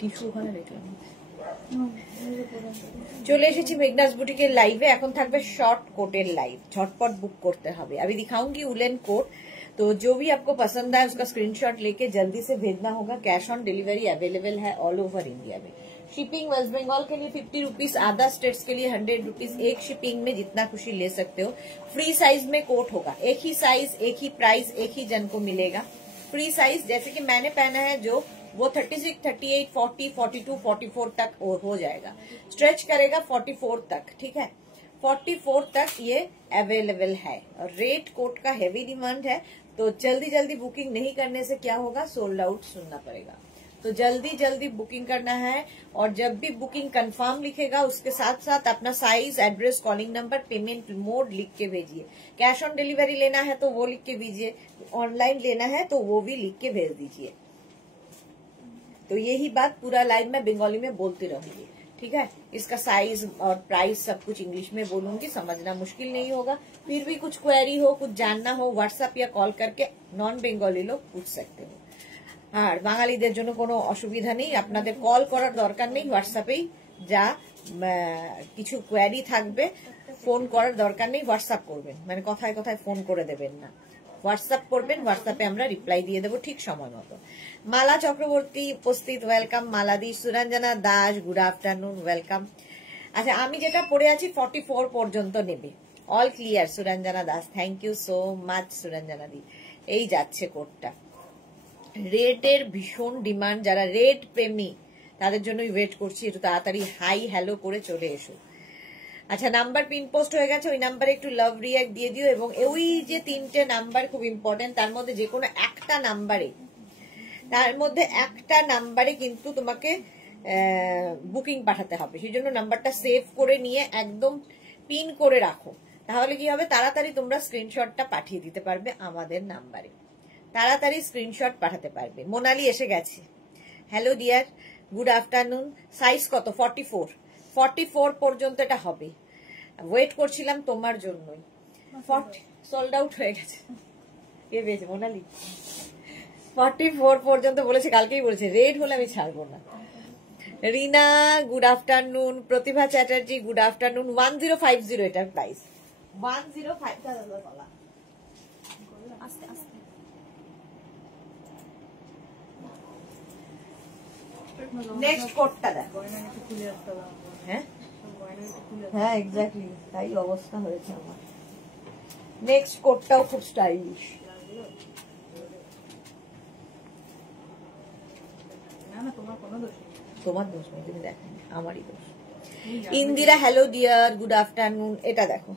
Tissue ওখানে রেখলাম। চলে এসেছি মেঘনাস বুটিকের লাইভে। এখন থাকবে शॉर्ट कोटेर लाइव, झटपट बुक करते हैं। अभी दिखाऊंगी उलेन कोट, तो जो भी आपको पसंद आए उसका स्क्रीनशॉट लेके जल्दी से भेजना होगा। कैश ऑन डिलीवरी अवेलेबल है ऑल ओवर इंडिया में। शिपिंग वेस्ट बंगाल के लिए 50 रुपीज, अदर स्टेट्स के लिए 100 रुपीज। एक शिपिंग में जितना खुशी ले सकते हो। फ्री साइज में कोट होगा, एक ही साइज, एक ही प्राइस, एक ही जन को मिलेगा। फ्री साइज जैसे कि मैंने पहना है जो, वो 36, 38, 40, 42, 44 तक हो जाएगा। स्ट्रेच करेगा 44 तक, ठीक है। 44 तक ये अवेलेबल है। और रेट कोट का हेवी डिमांड है, तो जल्दी जल्दी बुकिंग नहीं करने से क्या होगा, सोल्ड आउट सुनना पड़ेगा। तो जल्दी जल्दी बुकिंग करना है। और जब भी बुकिंग कंफर्म लिखेगा उसके साथ साथ अपना size, address, calling number, payment mode लिख के भेजिए। कैश ऑन डिलीवरी लेना है तो वो लिख के भेजिए, ऑनलाइन लेना है तो वो भी लिख के भेज दीजिए। तो यही बात पूरा लाइव में बंगाली में बोलती रहूंगी, ठीक है। इसका साइज और प्राइस सब कुछ इंग्लिश में बोलूंगी, समझना मुश्किल नहीं होगा। फिर भी कुछ क्वेरी हो, कुछ जानना हो, व्हाट्सएप या कॉल करके नॉन बेंगली लोग पूछ सकते हो। আর বাঙালিদের জন্য কোনো অসুবিধা নেই, আপনাদের কল করার দরকার নেই। হোয়াটসঅ্যাপেই যা কিছু কোয়ারি থাকবে, ফোন করার দরকার নেই, হোয়াটসঅ্যাপ করবেন। মানে কথায় কথায় ফোন করে দেবেন না, হোয়াটসঅ্যাপ করবেন। হোয়াটসঅ্যাপে আমরা রিপ্লাই দিয়ে দেবো ঠিক সময় মতো। মালা চক্রবর্তী উপস্থিত, ওয়েলকাম। মালাদি, Suranjana Das, good afternoon, welcome. আচ্ছা, আমি যেটা পড়ে আছি 44 পর্যন্ত নেবে। All clear Suranjana Das, thank you so much Suranjana di. এই যাচ্ছে কোডটা। রেডের ভীষণ ডিমান্ড, যারা রেড প্রেমী তাদের জন্যই ওয়েট করছি। একটু তাড়াতাড়ি হাই হ্যালো করে চলে এসো। আচ্ছা, নাম্বার পিন পোস্ট হয়ে গেছে, ওই নাম্বারে একটু লাভ রিয়াক্ট দিয়ে দিও। এবং ওই যে 3টে নাম্বার খুব ইম্পর্টেন্ট, তার মধ্যে যে কোনো একটা নাম্বারে কিন্তু তোমাকে বুকিং পাঠাতে হবে। সেই জন্য নাম্বারটা সেভ করে নিয়ে একদম পিন করে রাখো। তাহলে কি হবে, তাড়াতাড়ি তোমরা স্ক্রিনশটটা পাঠিয়ে দিতে পারবে আমাদের নাম্বারে, তাড়াতাড়ি স্ক্রিনশট পাঠাতে পারবে। মোনালি এসে গেছে, hello dear, good afternoon. Size কত? 44 পর্যন্ত এটা হবে। ওয়েট করছিলাম তোমার জন্যই। সোল্ড আউট হয়ে গেছে। কে পেয়েছে? মোনালি। 44 পর্যন্ত বলেছে, কালকেই বলেছে। রেড হলে আমি ছাড়বো না। রিনা, গুড আফটারনুন। প্রতিভা চ্যাটার্জি, গুড আফটারনুন। 1050 এটার প্রাইস 1050। আস্তে আস্তে। নেক্সট কোডটা দেখো। হ্যাঁ এক্স্যাক্টলি তাই অবস্থা হয়েছে আমার। নেক্সট কোডটাও খুব স্টাইলিশ। তোমার দোষ নেই, তুমি দেখো, আমারই দোষ। Indira, hello dear, good afternoon. এটা দেখো,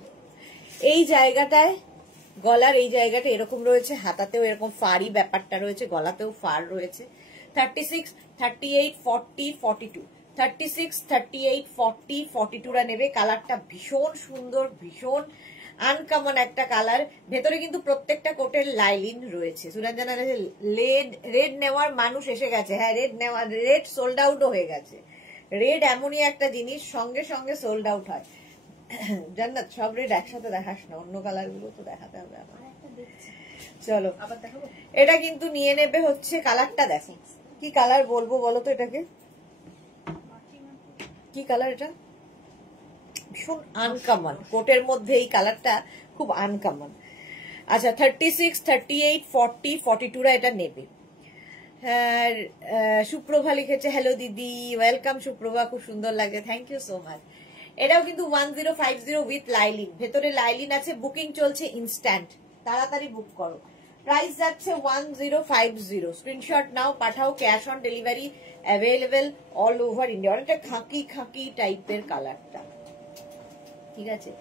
এই জায়গাটায়, গলার এই জায়গাটা এরকম রয়েছে, হাতাতেও এরকম ফাড়ি ব্যাপারটা রয়েছে, গলাতেও ফার রয়েছে। 36, 38, 40, 42, 36, 38, 40, 42টা নেবে। কালারটা ভীষণ সুন্দর, ভীষণ আনকমন একটা কালার। ভেতরে কিন্তু প্রত্যেকটা কোটের লাইলিন রয়েছে। সুরঞ্জনা, রেড নেওয়ার মানুষ এসে গেছে। হ্যাঁ, রেড সোল্ড আউটও হয়ে গেছে। রেড এমনই একটা জিনিস, সঙ্গে সঙ্গে সোল্ড আউট হয়। জান্নাত, সব রেড একসাথে দেখাস না, অন্য কালার গুলো তো দেখাতে হবে আমার। চলো আবার দেখাবো। এটা কিন্তু নিয়ে নেবে হচ্ছে, কালারটা দেখো কি কালার বলবো বলো তো এটাকে, কি কালার এটা? ভীষণ আনকমন। কোটের মধ্যে এই কালারটা খুব আনকমন। আচ্ছা, 36, 38, 40, 42রা এটা নেবে। হ্যাঁ, সুপ্রভা লিখেছে, হ্যালো দিদি, ওয়েলকাম সুপ্রভা, খুব সুন্দর লাগে, থ্যাংক ইউ সো মাচ। এটাও কিন্তু 1050 উইথ লাইলিন, ভেতরে লাইলিন আছে। বুকিং চলছে ইনস্ট্যান্ট, তাড়াতাড়ি বুক করো। প্রাইস যাচ্ছে 1050। স্ক্রিনশট নাও, পাঠাও। Cash on delivery available all over India. অনেকটা খাকি খাকি টাইপের কালারটা, ঠিক আছে,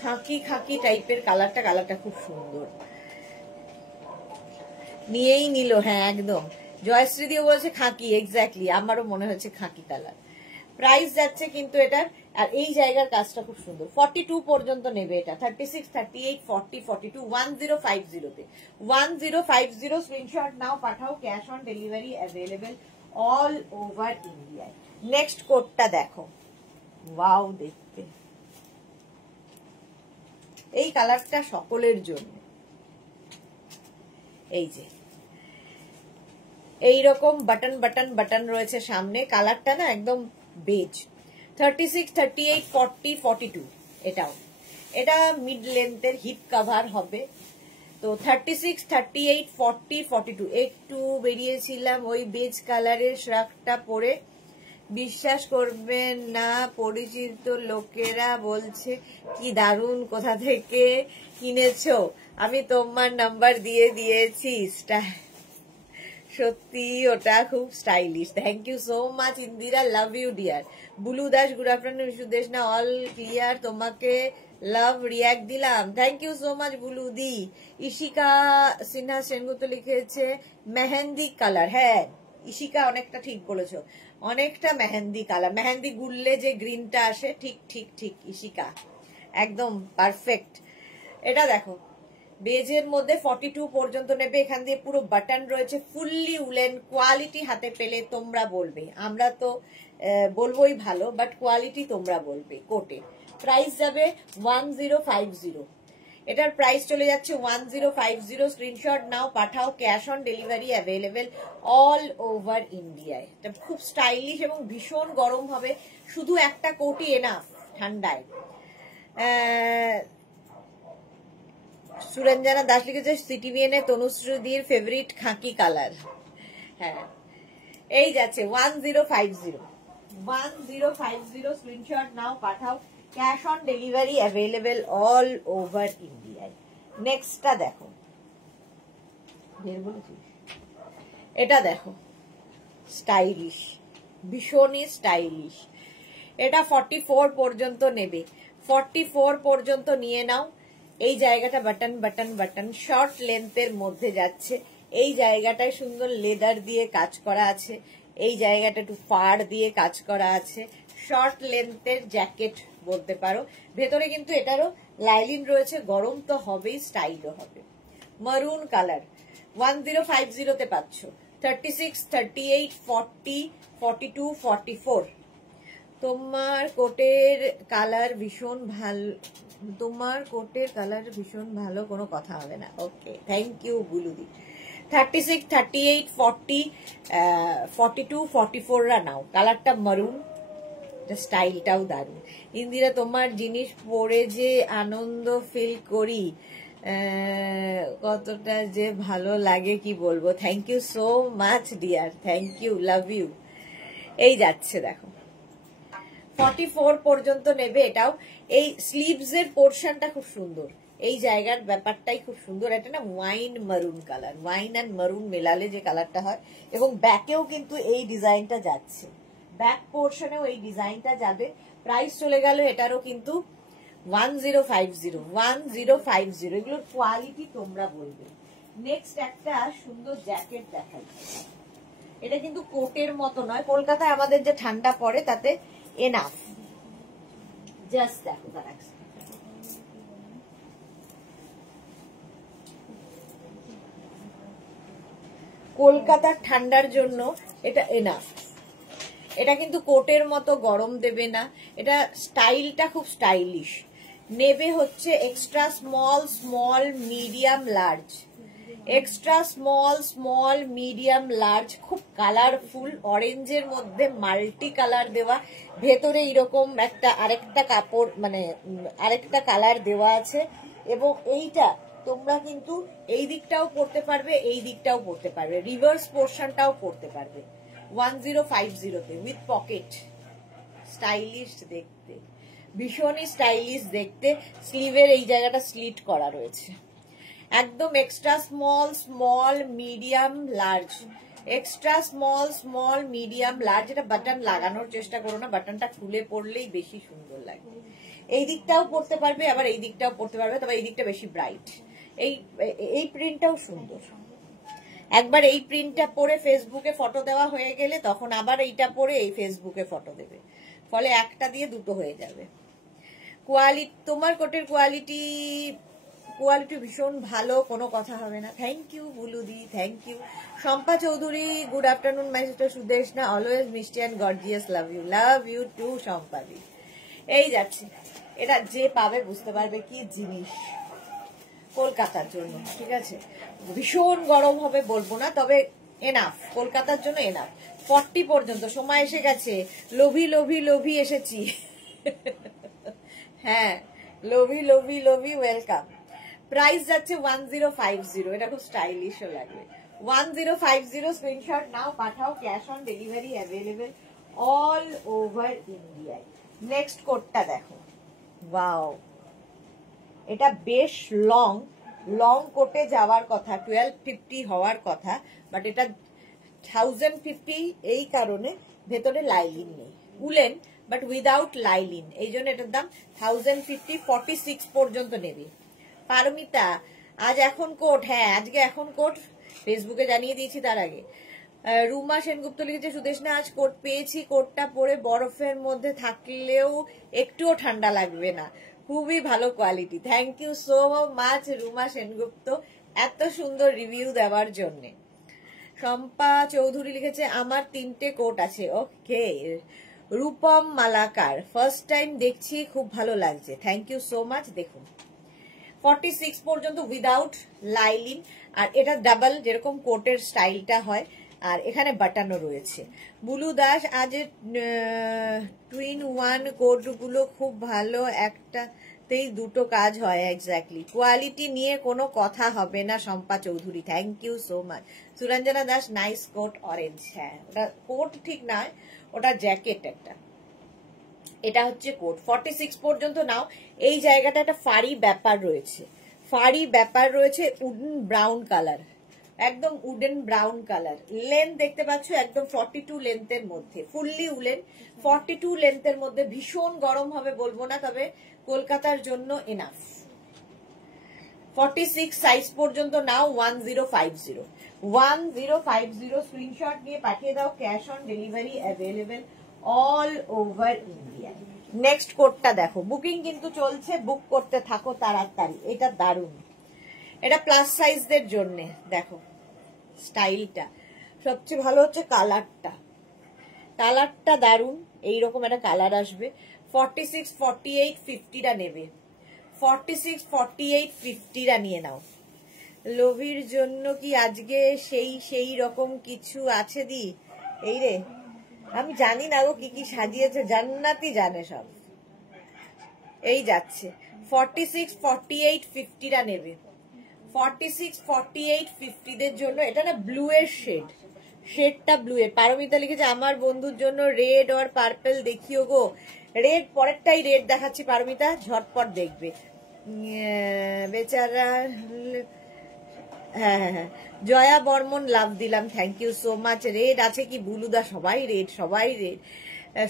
খাকি খাকি টাইপের কালারটা খুব সুন্দর। নিয়েই নিল, হ্যাঁ একদম। জয়শ্রী দিও বলছে খাকি, এক্স্যাক্টলি আমারও মনে হচ্ছে খাকি কালার। প্রাইস যাচ্ছে কিন্তু এটার, আর এই জায়গার কাজটা খুব সুন্দর। 42 পর্যন্ত নেবে এটা। 36, 38, 40, 42, 1050 তে। 1050 স্ক্রিনশট নাও, পাঠাও। Cash on delivery available all over ইন্ডিয়ায়। নেক্সট কোডটা দেখো, ওয়াও দেখতে। এই কালারটা সকলের জন্য। এই যে এইরকম বাটন বাটন বাটন রয়েছে সামনে, কালারটা না একদম বেজ। 36, 38, 40, 42 এটাও, এটা মিড লেন্থের হিপ কাভার হবে। তো 36, 38, 40, 42 একটু বেরিয়েছিলাম ওই বেজ কালারের শ্রাকটা পরে, বিশ্বাস করবেন না পরিচিত লোকেরা বলছে কি দারুণ, কোথা থেকে কিনেছো, আমি তোমার নাম্বার দিয়ে দিয়েছি। সত্যি ওটা খুব stylish. Thank you so much Indira, love you dear. Bulu Das good afternoon, Sudesh না অল ক্লিয়ার, তোমাকে লাভ রিয়াক্ট দিলাম, thank you so much Bulu di. Ishika Sinha Sengupta লিখেছে মেহেন্দি কালার, হ্যাঁ ইশিকা অনেকটা ঠিক বলেছো, অনেকটা মেহেন্দি কালার, মেহেন্দি গুললে যে গ্রিনটা আসে, ঠিক ঠিক ঠিক ইশিকা, একদম পারফেক্ট। এটা দেখো বেজের মধ্যে 42 পর্যন্ত নেবে, এখান দিয়ে পুরো বাটন রয়েছে, ফুললি উলেন, কোয়ালিটি হাতে পেলে তোমরা বলবে, আমরা তো বলবোই ভালো, বাট কোয়ালিটি তোমরা বলবে। কোটে প্রাইস যাবে 1050, এটার প্রাইস চলে যাচ্ছে 1050। স্ক্রিনশট নাও, পাঠাও, cash on delivery available all over ইন্ডিয়ায়। এটা খুব স্টাইলিশ এবং ভীষণ গরম হবে, শুধু একটা কোটই এনাফ ঠান্ডায়। সুরঞ্জনা দাস লিখেছে সিটিভিএনে তনুশ্রীদির ফেভারিট খাকি কালার, হ্যাঁ এই যাচ্ছে 1050 স্ক্রিনশট নাও, পাঠাও, cash on delivery available all over ইন্ডিয়ায়। নেক্সটটা দেখো, এটা দেখো স্টাইলিশ, ভীষণই স্টাইলিশ। এটা 44 পর্যন্ত নেবে, 44 পর্যন্ত নিয়ে নাও। এই জায়গাটা বাটন বাটন বাটন, শর্ট লেন্থের মধ্যে যাচ্ছে, এই জায়গাটায় সুন্দর লেদার দিয়ে কাজ করা আছে, এই জায়গাটা একটু ফাড় দিয়ে কাজ করা আছে, শর্ট লেন্থের জ্যাকেট বলতে পারো। ভেতরে কিন্তু এটারও লাইলিন রয়েছে, গরম তো হবেই, স্টাইলও হবে। মারুন কালার 1050 পাচ্ছ, 36, 38, 40, 42, 44। তোমার কোটের কালার ভীষণ ভালো, তোমার কোটের কালার ভীষণ ভালো, কোনো কথা হবে না। Okay thank you বুলুদি। 36, 38, 40, 42, 44 রা নাও, কালারটা মারুন, স্টাইলটাও দারুণ। ইন্দিরা তোমার জিনিস পরে যে আনন্দ ফিল করি, কতটা যে ভালো লাগে কি বলবো। Thank you so much dear, thank you, love you. এই যাচ্ছে দেখো 44 পর্যন্ত নেবে, এটাও এই স্লিভস এর পোর্শনটা খুব সুন্দর, এই জায়গার ব্যাপারটাই খুব সুন্দর। এটা না ওয়াইন মারুন কালার, ওয়াইন অ্যান্ড মারুন মেলালে যে কালারটা হয়, এবং ব্যাকেও কিন্তু এই ডিজাইনটা যাচ্ছে, ব্যাক পোর্শনেও এই ডিজাইনটা যাবে। প্রাইস চলে গেল এটারও কিন্তু 1050, এগুলোর কোয়ালিটি তোমরা বলবে। নেক্সট একটা সুন্দর জ্যাকেট দেখাই, এটা কিন্তু কোটের মতো নয়, কলকাতায় আমাদের যে ঠান্ডা পড়ে তাতে এনাফ। জাস্ট দেখো কলকাতার ঠান্ডার জন্য এটা এনাফ, এটা কিন্তু কোটের মতো গরম দেবে না, এটা স্টাইলটা খুব স্টাইলিশ। নেবে হচ্ছে extra small, small, medium, large, extra small, small, medium, large, খুব কালারফুল, অরেঞ্জের মধ্যে মাল্টি কালার দেওয়া, ভেতরে এরকম একটা আরেকটা কাপড় মানে আরেকটা কালার দেওয়া আছে, এবং এইটা তোমরা কিন্তু এই দিকটাও পরতে পারবে, এই দিকটাও পরতে পারবে, রিভার্স পোর্শনটাও পরতে পারবে। 1050 উইথ পকেট, স্টাইলিশ দেখতে, ভীষণই স্টাইলিশ দেখতে। স্লিভের এই জায়গাটা স্লিট করা রয়েছে, একদম extra small, small, medium, large, extra small, small, medium, large. এটা বাটন লাগানোর চেষ্টা করো না, বাটনটা খুলে পড়লেই বেশি সুন্দর লাগে। এই দিকটাও পরতে পারবে, আবার এই দিকটাও পরতে পারবে, তবে এই দিকটা বেশি ব্রাইট। এই প্রিন্টটাও সুন্দর। একবার এই প্রিন্টটা পরে ফেসবুকে ফটো দেওয়া হয়ে গেলে তখন আবার এইটা পরে এই ফেসবুকে ফটো দেবে, ফলে একটা দিয়ে দুটো হয়ে যাবে। কোয়ালিটি, তোমার কোটের কোয়ালিটি ভীষণ ভালো, কোনো কথা হবে না। থ্যাংক ইউ বুলুদি, thank you. Shampa Chowdhury good afternoon my sister Sudesh না, অলওয়েজ মিষ্টি and gorgeous, love you too শম্পাদি। এই যাচ্ছে, এটা যে পাবে বুঝতে পারবে কি জিনিস, কলকাতার জন্য, ঠিক আছে। ভীষণ গরম হবে বলবো না, তবে এনাফ, কলকাতার জন্য এনাফ। 40 পর্যন্ত সময় এসে গেছে। লোভী লোভী লোভী এসেছি। হ্যাঁ, লোভী লোভী লোভী ওয়েলকাম। প্রাইস যাচ্ছে 1050। এটা খুব স্টাইলিশও লাগবে। 1050 স্ক্রিনশট নাও, পাঠাও। Cash on delivery available all over ইন্ডিয়ায়। নেক্সট কোডটা দেখো, ওয়াও, এটা বেশ লং কোটে যাওয়ার কথা, 1250 হওয়ার কথা, বাট এটা 1050 এই কারণে ভেতরে লাইলিন নেই, উলেন বাট উইদাউট লাইলিন, এই জন্য এটার দাম 1050। 46 পর্যন্ত নেবে। পারমিতা আজ এখন কোট, হ্যাঁ আজকে এখন কোট, ফেসবুকে জানিয়ে দিয়েছি তার আগে। রুমা সেনগুপ্ত লিখেছে সুদেশনা আজ কোট পেয়েছি, কোটটা পরে বরফের মধ্যে থাকলেও একটুও ঠান্ডা লাগবে না, খুবই ভালো quality. Thank you so much Ruma Sengupta এত সুন্দর রিভিউ দেওয়ার জন্য। শম্পা চৌধুরী লিখেছে আমার 3টে কোট আছে। ওকে, রূপম মালাকার ফার্স্ট টাইম দেখছি, খুব ভালো লাগছে, থ্যাংক ইউ সো মাচ। দেখুন 46 পর্যন্ত উইদাউট লাইলিন, আর এটা ডাবল যেরকম কোটের স্টাইলটা হয়, আর এখানে বাটনও রয়েছে। বুলু দাস আজ টুইন ওয়ান কোটগুলো খুব ভালো, একটাতেই দুটো কাজ হয়। এক্স্যাক্টলি, কোয়ালিটি নিয়ে কোনো কথা হবে না। Shampa Chowdhury thank you so much. Suranjana Das nice coat orange. হ্যাঁ, ওটা কোট ঠিক নয়, ওটা জ্যাকেট একটা, এটা হচ্ছে কোট। 46 পর্যন্ত নাও। এই জায়গাটা একটা ফাড়ি ব্যাপার রয়েছে, উডেন ব্রাউন কালার, একদম উডেন ব্রাউন কালার। লেন্থ দেখতে পাচ্ছ একদম 42 লেন্থের মধ্যে, ফুললি উলেন 42 লেন্থের মধ্যে। ভীষণ গরম হবে বলবো না, তবে কলকাতার জন্য এনাফ। 46 সাইজ পর্যন্ত নাও। 1050 স্ক্রিনশট নিয়ে পাঠিয়ে দাও। Cash on delivery available all over India. Next কোডটা দেখো, বুকিং কিন্তু চলছে, বুক করতে থাকো তাড়াতাড়ি। এটা দারুণ, এটা প্লাস সাইজদের জন্য। দেখো স্টাইলটা, সবচেয়ে ভালো হচ্ছে কালারটা দারুণ, এইরকম একটা কালার আসবে। 46 48 50টা নেবে, 46 48 50টা নিয়ে নাও। লোভির জন্য কি আজকে সেই রকম কিছু আছে দি? এই রে, আমি জানি না গো কি কি সাজিয়েছে, জান্নাতি জানে সব। এই যাচ্ছে 46 48 50টা নেবে, 46 48 50দের জন্য। এটা না ব্লু এর শেডটা ব্লু এর। পারমিতা লিখেছে আমার বন্ধুর জন্য রেড আর পার্পল দেখিও গো। রেড পরেরটাই রেড দেখাচ্ছি পারমিতা, ঝটপট দেখবে বেচারা। হ্যাঁ, জয়া বর্মন লাভ দিলাম, thank you so much. Red আছে কি বুলুদা? সবাই রেড।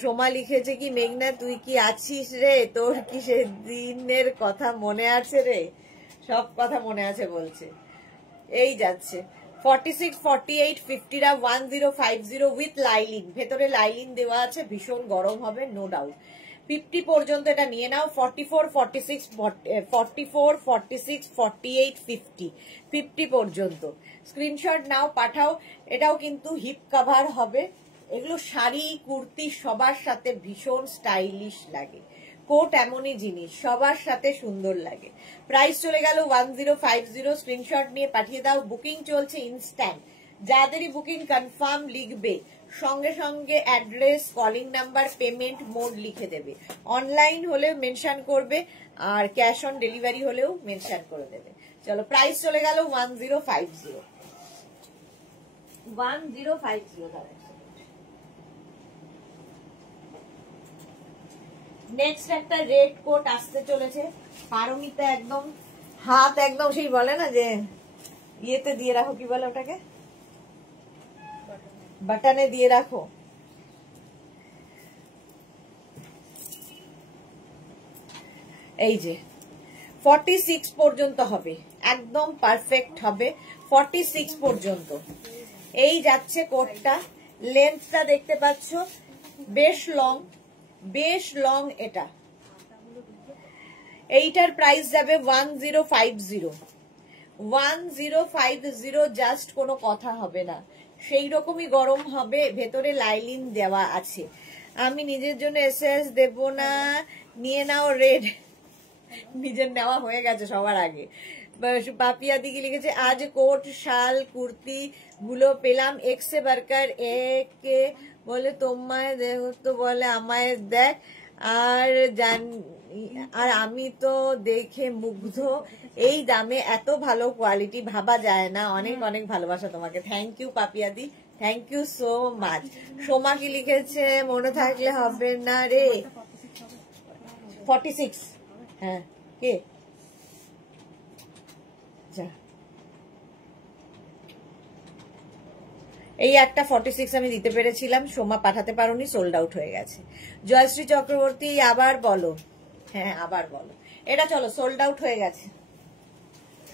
সোমা লিখেছে কি মেঘনা তুই কি আছিস রে, তোর কি সেদিনের কথা মনে আছে রে? সব কথা মনে আছে বলছে। এই যাচ্ছে 46 48 50রা 1050 উইথ লাইলিন, ভেতরে লাইলিন দেওয়া আছে, ভীষণ গরম হবে নো ডাউট। 50 পর্যন্ত এটা নিয়ে নাও। 44 46 48 50 পর্যন্ত স্ক্রিনশট নাও, পাঠাও। এটাও কিন্তু হিপ কভার হবে। এগুলো শাড়ি কুর্তি সবার সাথে ভীষণ স্টাইলিশ লাগে। কোট এমনই জিনিস, সবার সাথে সুন্দর লাগে। প্রাইস চলে গেল 1050। স্ক্রিনশট নিয়ে পাঠিয়ে দাও। বুকিং চলছে ইনস্ট্যান্ট। যাদেরই বুকিং কনফার্ম লিখবে, সঙ্গে সঙ্গে address, calling number, payment mode লিখে দেবে। অনলাইন হলেও মেনশন করবে, আর ক্যাশ অন ডেলিভারি হলেও মেনশন করে দেবে। চলো, প্রাইস চলে গেল 1050। 1050। নেক্সট একটা রেড কোট আসতে চলেছে। পারমিতা একদম হাত একদম সেই বলে না যে ইয়েতে দিয়ে রাখো, কি বলে ওটাকে, বাটনে দিয়ে রাখো। এই যে 46 পর্যন্ত হবে, একদম পারফেক্ট হবে 46 পর্যন্ত। এই যাচ্ছে কোটটা। লেন্থটা দেখতে পাচ্ছ বেশ লং এটা। এইটার প্রাইস যাবে 1050। জাস্ট কোনো কথা হবে না, সেই রকমই গরম হবে, ভেতরে লাইলিন দেওয়া আছে। আমি নিজের জন্য এসএস দেব না, নিয়ে নাও রেড। নিজের নেওয়া হয়ে গেছে সবার আগে। পাপিয়া দিকে লিখেছে আজ কোট শাল কুর্তি গুলো পেলাম এক সে বারকার এক বলে তোমায় দেখ তো বলে আমায় দেখ আর আর আমি তো দেখে মুগ্ধ এই দামে এত ভালো কোয়ালিটি ভাবা যায় না অনেক অনেক ভালোবাসা তোমাকে thank you Papiya di thank you so much Soma কি লিখেছে মনে থাকলে হবে না রে 46 হ্যাঁ কে এই একটা 46 আমি দিতে পেরেছিলাম সোমা পাঠাতে পারোনি সোল্ড আউট হয়ে গেছে জয়শ্রী চক্রবর্তী আবার বলো হ্যাঁ আবার বলো এটা চলো সোল্ড আউট হয়ে গেছে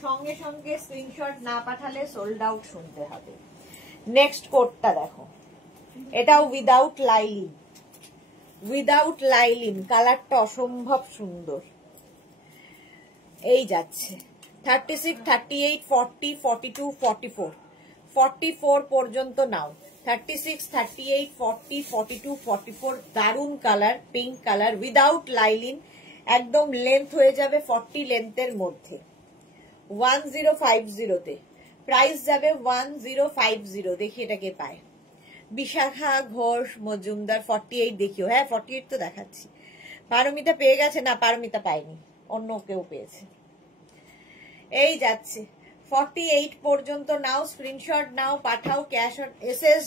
সঙ্গে সঙ্গে স্ক্রিনশট না পাঠালে সোল্ড আউট শুনতে হবে নেক্সট কোডটা দেখো এটাও উইদাউট লাইলিন কালারটা অসম্ভব সুন্দর এই যাচ্ছে 36 38 40 42 44 44 পর্যন্ত নাও 36 38 40 42 44 দারুন colour pink colour without lining একদম লেন্থ হয়ে যাবে 40 লেন্থের মধ্যে 1050 তে প্রাইস যাবে 1050 দেখি এটা কে পায় বিশাখা ঘোষ মজুমদার 48 দেখিও হ্যাঁ 48 তো দেখাচ্ছি পারমিতা পেয়ে গেছে না পারমিতা পায়নি অন্য কেউ পেয়েছে এই যাচ্ছে 48 পর্যন্ত নাও স্ক্রিনশট নাও পাঠাও ক্যাশ অন এসএস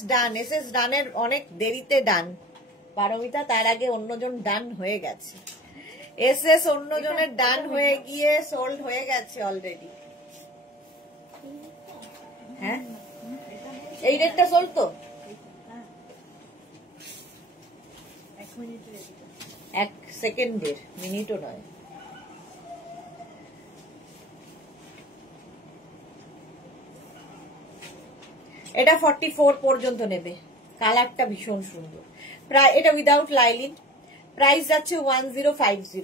ডানের অনেক দেরিতে ডান পারমিতা তার আগে অন্যজন ডান হয়ে গেছে এসএস অন্যজনের ডান হয়ে গিয়ে সোল্ড হয়ে গেছে অলরেডি হ্যাঁ এই রেটটা সোল্ড তো এক সেকেন্ডের মিনিটও নয় এটা 44 পর্যন্ত নেবে কালারটা ভীষণ সুন্দর প্রায় এটা উইদাউট লাইলিন প্রাইস যাচ্ছে 1050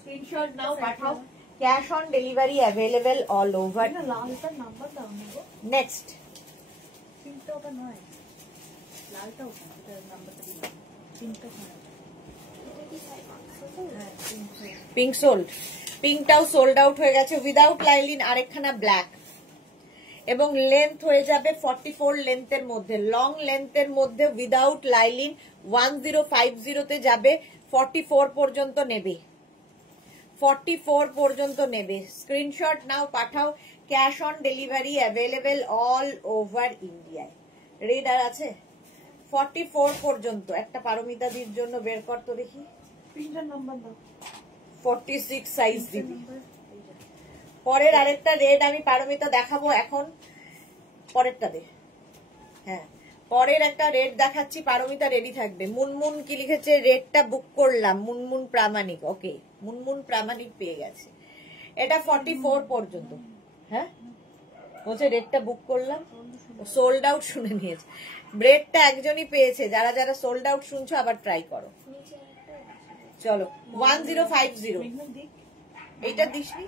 স্ক্রিনশট নাও পাঠাও cash on delivery available all over লালটার নাম্বার দাও নেক্সট পিঙ্কটা ওটা নয় লালটা ওটা নাম্বারটা দিলাম পিঙ্কটা পিঙ্ক সোল্ড পিঙ্কটাও সোল্ড আউট হয়ে গেছে উইদাউট লাইলিন আরেকখানা ব্ল্যাক এবং লেন্থ হয়ে যাবে 44 লেন্থের মধ্যে লং লেন্থের মধ্যে উইদাউট লাইলিন 1050 তে যাবে 44 পর্যন্ত নেবে 44 পর্যন্ত নেবে স্ক্রিনশট নাও পাঠাও cash on delivery available all over ইন্ডিয়ায় রেড আর আছে 44 পর্যন্ত একটা পারমিতাদির জন্য বের করতে দেখি প্রিন্টার নাম্বার দাও 46 সাইজ দিবি পরের আরেকটা রেড আমি পারমিতা দেখাবো এখন পরেরটা দে হ্যাঁ পরের একটা রেড দেখাচ্ছি পারমিতা রেডি থাকবে মুনমুন কি লিখেছে রেডটা বুক করলাম মুনমুন প্রামাণিক ওকে মুনমুন প্রামাণিক পেয়ে গেছে এটা 44 পর্যন্ত হ্যাঁ বলছে রেডটা বুক করলাম সোল্ড আউট শুনে নিয়েছে রেডটা একজনই পেয়েছে যারা যারা সোল্ড আউট শুনছো আবার ট্রাই করো চলো 1050 এইটা দিসনি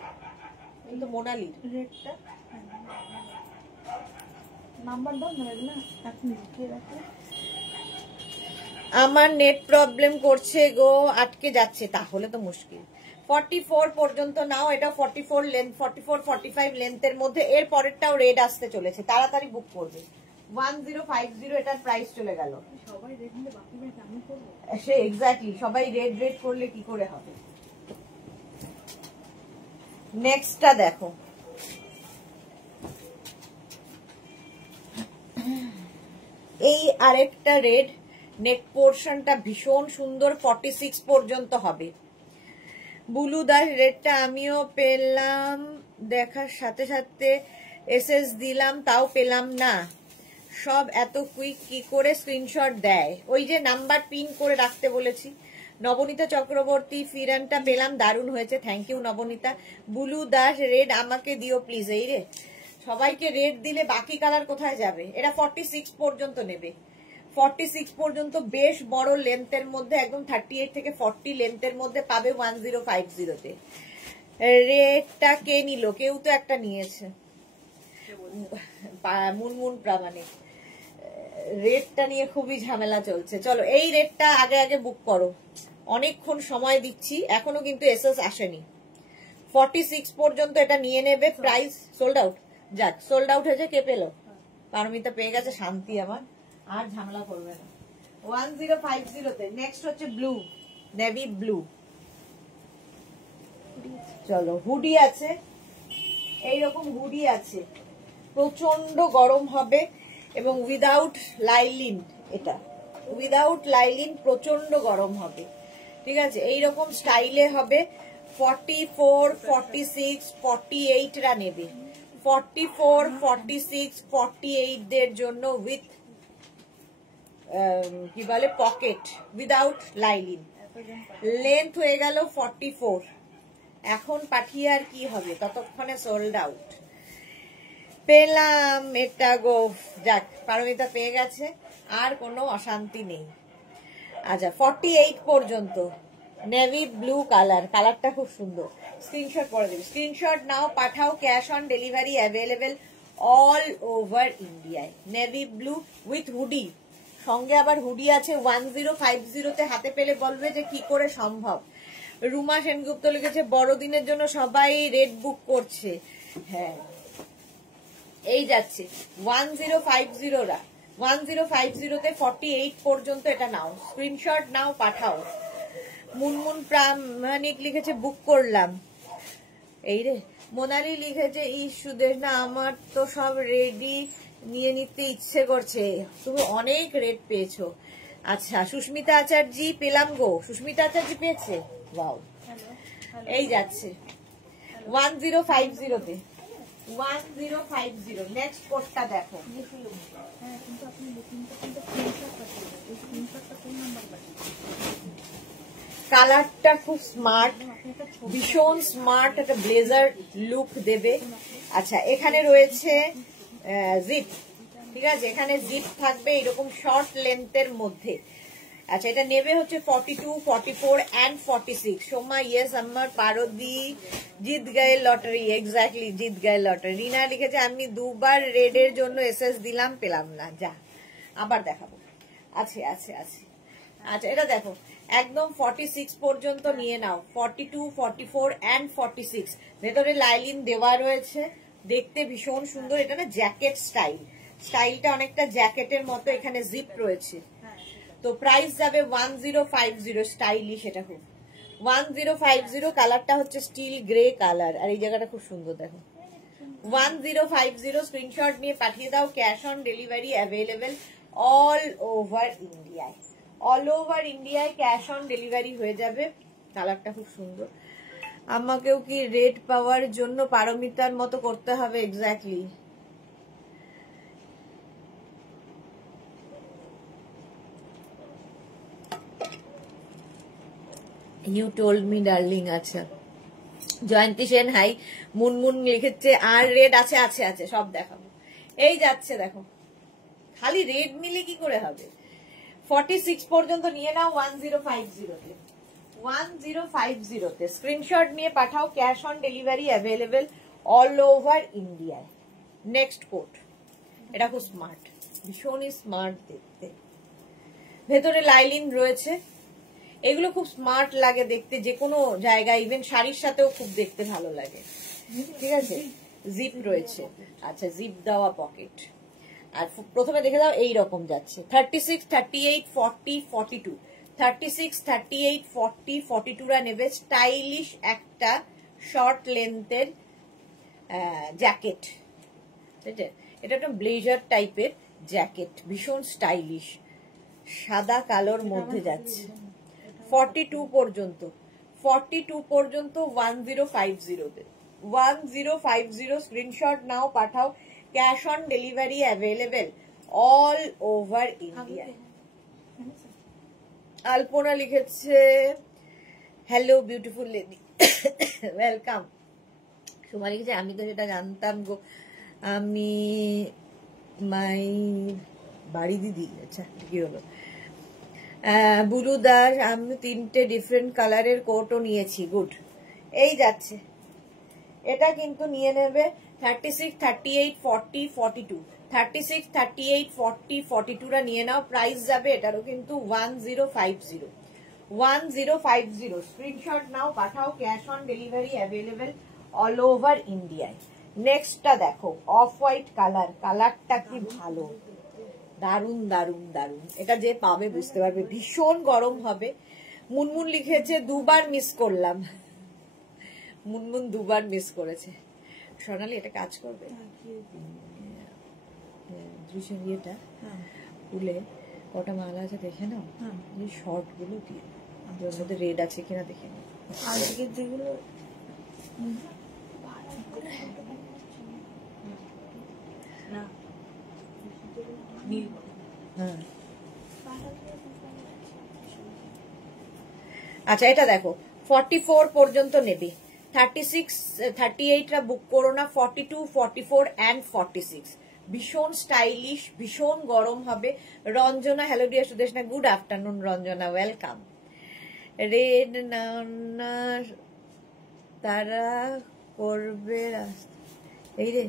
কিন্তু মোনালি রেডটা নাম্বার দাও না আপনি লিখে রাখো আমার নেট প্রবলেম করছে গো আটকে যাচ্ছে তাহলে তো মুশকিল 44 পর্যন্ত নাও এটা 44 লেন্থ 44 45 লেন্থের মধ্যে এর পরেরটাও রেড আসতে চলেছে তাড়াতাড়ি বুক করবে 1050 এটার প্রাইস চলে গেল সবাই রেড নিলে বাকি রেড আমি করব সে এক্স্যাক্টলি সবাই রেড করলে কি করে হবে নেক্সটটা দেখো এই আরেকটা রেড নেক পোর্শনটা ভীষণ সুন্দর 46 পর্যন্ত হবে বুলু দাস রেডটা আমিও পেলাম দেখার সাথে সাথে এসএস দিলাম তাও পেলাম না সব এত কুইক কি করে স্ক্রিনশট দেয় ওই যে নাম্বার পিন করে রাখতে বলেছি নবনীতা চক্রবর্তী ফিরানটা পেলাম দারুণ হয়েছে thank you Nabanita Bulu Das red আমাকে দিও প্লিজ এই রে সবাইকে রেড দিলে বাকি কালার কোথায় যাবে এরা 46 পর্যন্ত নেবে 46 পর্যন্ত বেশ বড় লেন্থের মধ্যে একদম 38 থেকে 40 লেন্থের মধ্যে পাবে 1050 তে রেডটা কে নিল কেউ তো একটা নিয়েছে মুনমুন প্রামাণিক রেটটা নিয়ে খুবই ঝামেলা চলছে চলো এই রেটটা আগে আগে বুক করো অনেকক্ষণ সময় দিচ্ছি এখনো কিন্তু এসএস আসেনি 46 পর্যন্ত এটা নিয়ে নেবে। প্রাইস সোল্ড আউট, যাক সোল্ড আউট হয়েছে। কে পেলো? পারমিতা পেয়ে গেছে, শান্তি আমার, আর ঝামেলা করবে না। 1050-তে নেক্সট হচ্ছে ব্লু, নেভি ব্লু। চলো হুডি আছে, এইরকম হুডি আছে, প্রচন্ড গরম হবে এবং উইদাউট লাইলিন। এটা উইদাউট লাইলিন প্রচন্ড গরম হবে, ঠিক আছে। এইরকম স্টাইলে হবে। 44, 46, 48 রা নেবে। 44, 46, 48 দের জন্য উইথ কি বলে পকেট, উইদাউট লাইলিন। লেন্থ হয়ে গেল 44। এখন পাঠিয়ে আর কি হবে, ততক্ষণে সোল্ড আউট। পেলাম এটা গো, যাক পারমিতা পেয়ে গেছে, আর কোনো অশান্তি নেই। আচ্ছা 48 পর্যন্ত নেভি ব্লু কালার, কালারটা খুব সুন্দর। স্ক্রিনশট করে দেবে, স্ক্রিনশট নাও পাঠাও, cash on delivery available all over ইন্ডিয়ায়। নেভি ব্লু উইথ হুডি, সঙ্গে আবার হুডি আছে। 1050-তে হাতে পেলে বলবে যে কি করে সম্ভব। রুমা সেনগুপ্ত লিখেছে বড়দিনের জন্য সবাই রেড বুক করছে। হ্যাঁ এই যাচ্ছে 1050-রা। 1050-তে 48 পর্যন্ত এটা নাও, স্ক্রিনশট নাও পাঠাও। মুনমুন প্রামাণিক লিখেছে বুক করলাম। এই রে মোনালি লিখেছে সুদেশ না, আমার তো সব রেডি, নিয়ে নিতে ইচ্ছে করছে। তুমি অনেক রেট পেয়েছো। আচ্ছা সুস্মিতা আচার্য পেলাম গো, সুস্মিতা আচার্য পেয়েছে, ওয়াও। এই যাচ্ছে 1050-তে, 1050। নেক্সট কোডটা দেখো। কালারটা খুব স্মার্ট, ভীষণ স্মার্ট, একটা ব্লেজার লুক দেবে। আচ্ছা এখানে রয়েছে জিপ, ঠিক আছে, এখানে জিপ থাকবে এরকম শর্ট লেন্থের মধ্যে। আচ্ছা এটা নেবে হচ্ছে 42, 44 and 46। সোমা ইয়েস আমার পারদি জিত গায়ে লটারি, এক্স্যাক্টলি জিত গায়ে লটারি। রিনা লিখেছে আমি দুবার রেডের জন্য এসএস দিলাম, পেলাম না, যা আবার দেখাবো। আছে আছে আছে। আচ্ছা এটা দেখো একদম 46 পর্যন্ত নিয়ে নাও। 42, 44 and 46 ভেতরে লাইলিন দেওয়া রয়েছে, দেখতে ভীষণ সুন্দর। এটা না জ্যাকেট স্টাইল, স্টাইলটা অনেকটা জ্যাকেটের মতো। এখানে জিপ রয়েছে। তো প্রাইস যাবে 1050, স্টাইলিশ এটা খুব। 1050, কালারটা হচ্ছে স্টিল গ্রে কালার, আর এই জায়গাটা খুব সুন্দর দেখো। 1050 স্ক্রিনশট নিয়ে পাঠিয়ে দাও, cash on delivery available all over ইন্ডিয়ায়। অল ওভার ইন্ডিয়ায় ক্যাশ অন ডেলিভারি হয়ে যাবে। কালারটা খুব সুন্দর। আমাকেও কি রেট পাওয়ার জন্য পারমিতার মতো করতে হবে? Exactly. You told me darling. আচ্ছা জয়ন্তী সেন হাই। মুনমুন লিখেছে আর রেড আছে, আছে আছে, সব দেখাবো। এই যাচ্ছে দেখো, খালি রেড মিলে কি করে হবে। 46 পর্যন্ত নিয়ে নাও 1050-তে। 1050-তে স্ক্রিনশট নিয়ে পাঠাও, cash on delivery available all over ইন্ডিয়ায়। নেক্সট কোট, এটা খুব স্মার্ট, ভীষণই স্মার্ট দেখতে। ভেতরে লাইলিন রয়েছে, এগুলো খুব স্মার্ট লাগে দেখতে, যে কোনো জায়গায়, ইভেন শাড়ির সাথেও খুব দেখতে ভালো লাগে, ঠিক আছে। জিপ রয়েছে, আচ্ছা জিপ দেওয়া পকেট। আর প্রথমে দেখে দাও এই রকম যাচ্ছে 36, 38, 40, 42। 36, 38, 40, 42রা নেবে। স্টাইলিশ একটা শর্ট লেন্থের জ্যাকেট, ঠিক আছে। এটা একটা ব্লেজার টাইপের জ্যাকেট, ভীষণ স্টাইলিশ, সাদা কালোর মধ্যে যাচ্ছে। 42 পর্যন্ত, 42 পর্যন্ত 1050-তে। 1050 স্ক্রিনশট নাও পাঠাও, cash on delivery available all over India. Alpana লিখেছে hello beautiful lady, welcome. Suma লিখেছে আমি তো সেটা জানতাম গো, আমি মাই বাড়ি দিদি। আচ্ছা কি হলো। বুলু দাস আমি 3টে ডিফারেন্ট কালারের কোটও নিয়েছি, গুড। এই যাচ্ছে, এটা কিন্তু নিয়ে নেবে 36, 38, 40, 42। 36, 38, 40, 42রা নিয়ে নাও। প্রাইস যাবে এটারও কিন্তু 1050। 1050 স্ক্রিনশট নাও, পাঠাও, cash on delivery available all over ইন্ডিয়ায়। নেক্সটটা দেখো, অফ হোয়াইট কালার, কালারটা কি ভালো, দারুন দারুন দারুন। এটা যে পাবে বুঝতে পারবে, ভীষণ গরম হবে। মুনমুন লিখেছে দুবার মিস করলাম, মুনমুন দুবার মিস করেছে। সোনালি এটা কাজ করবে, ইয়েটা ফুলে কটা মালা আছে দেখে নাও, এই শর্ট গুলো দিয়ে ওর মধ্যে রেড আছে কিনা দেখে নাও। আজকের যেগুলো হ্যাঁ আচ্ছা এটা দেখো 44 পর্যন্ত নেবে, 36 38টা বুক করো না, 42 44 এন্ড 46 ভীষণ স্টাইলিশ, ভীষণ গরম হবে। Ranjana, hello dear Sudeshna, good afternoon Ranjana, welcome. Red না তারা করবে এই রে,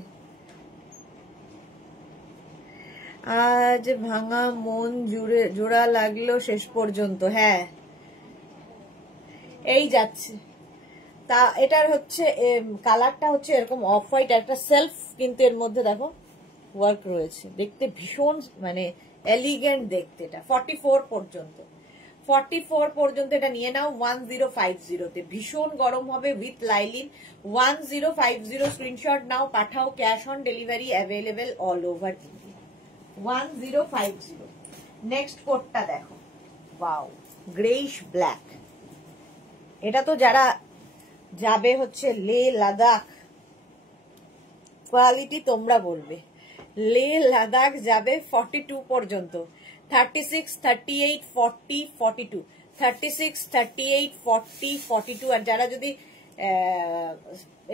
আজ ভাঙা মন জোড়া লাগলো শেষ পর্যন্ত। হ্যাঁ এই যাচ্ছে তা, এটার হচ্ছে কালারটা হচ্ছে এরকম অফ হোয়াইট, একটা সেলফ কিন্তু এর মধ্যে দেখো ওয়ার্ক রয়েছে, দেখতে ভীষণ মানে এলিগেন্ট দেখতে। এটা 44 পর্যন্ত, 44 পর্যন্ত এটা নিয়ে নাও 1050 তে। ভীষণ গরম হবে উইথ লাইলিন। 1050 স্ক্রিনশট নাও, পাঠাও, cash on delivery available all over India. 1050। Next কোডটা দেখো, ওয়াও, গ্রেইশ ব্ল্যাক। এটা তো যারা যাবে হচ্ছে লে লাদাখ, কোয়ালিটি তোমরা বলবে, লে লাদাখ যাবে 42 পর্যন্ত, 36 38 40 42, 36 38 40 42। আর যারা যদি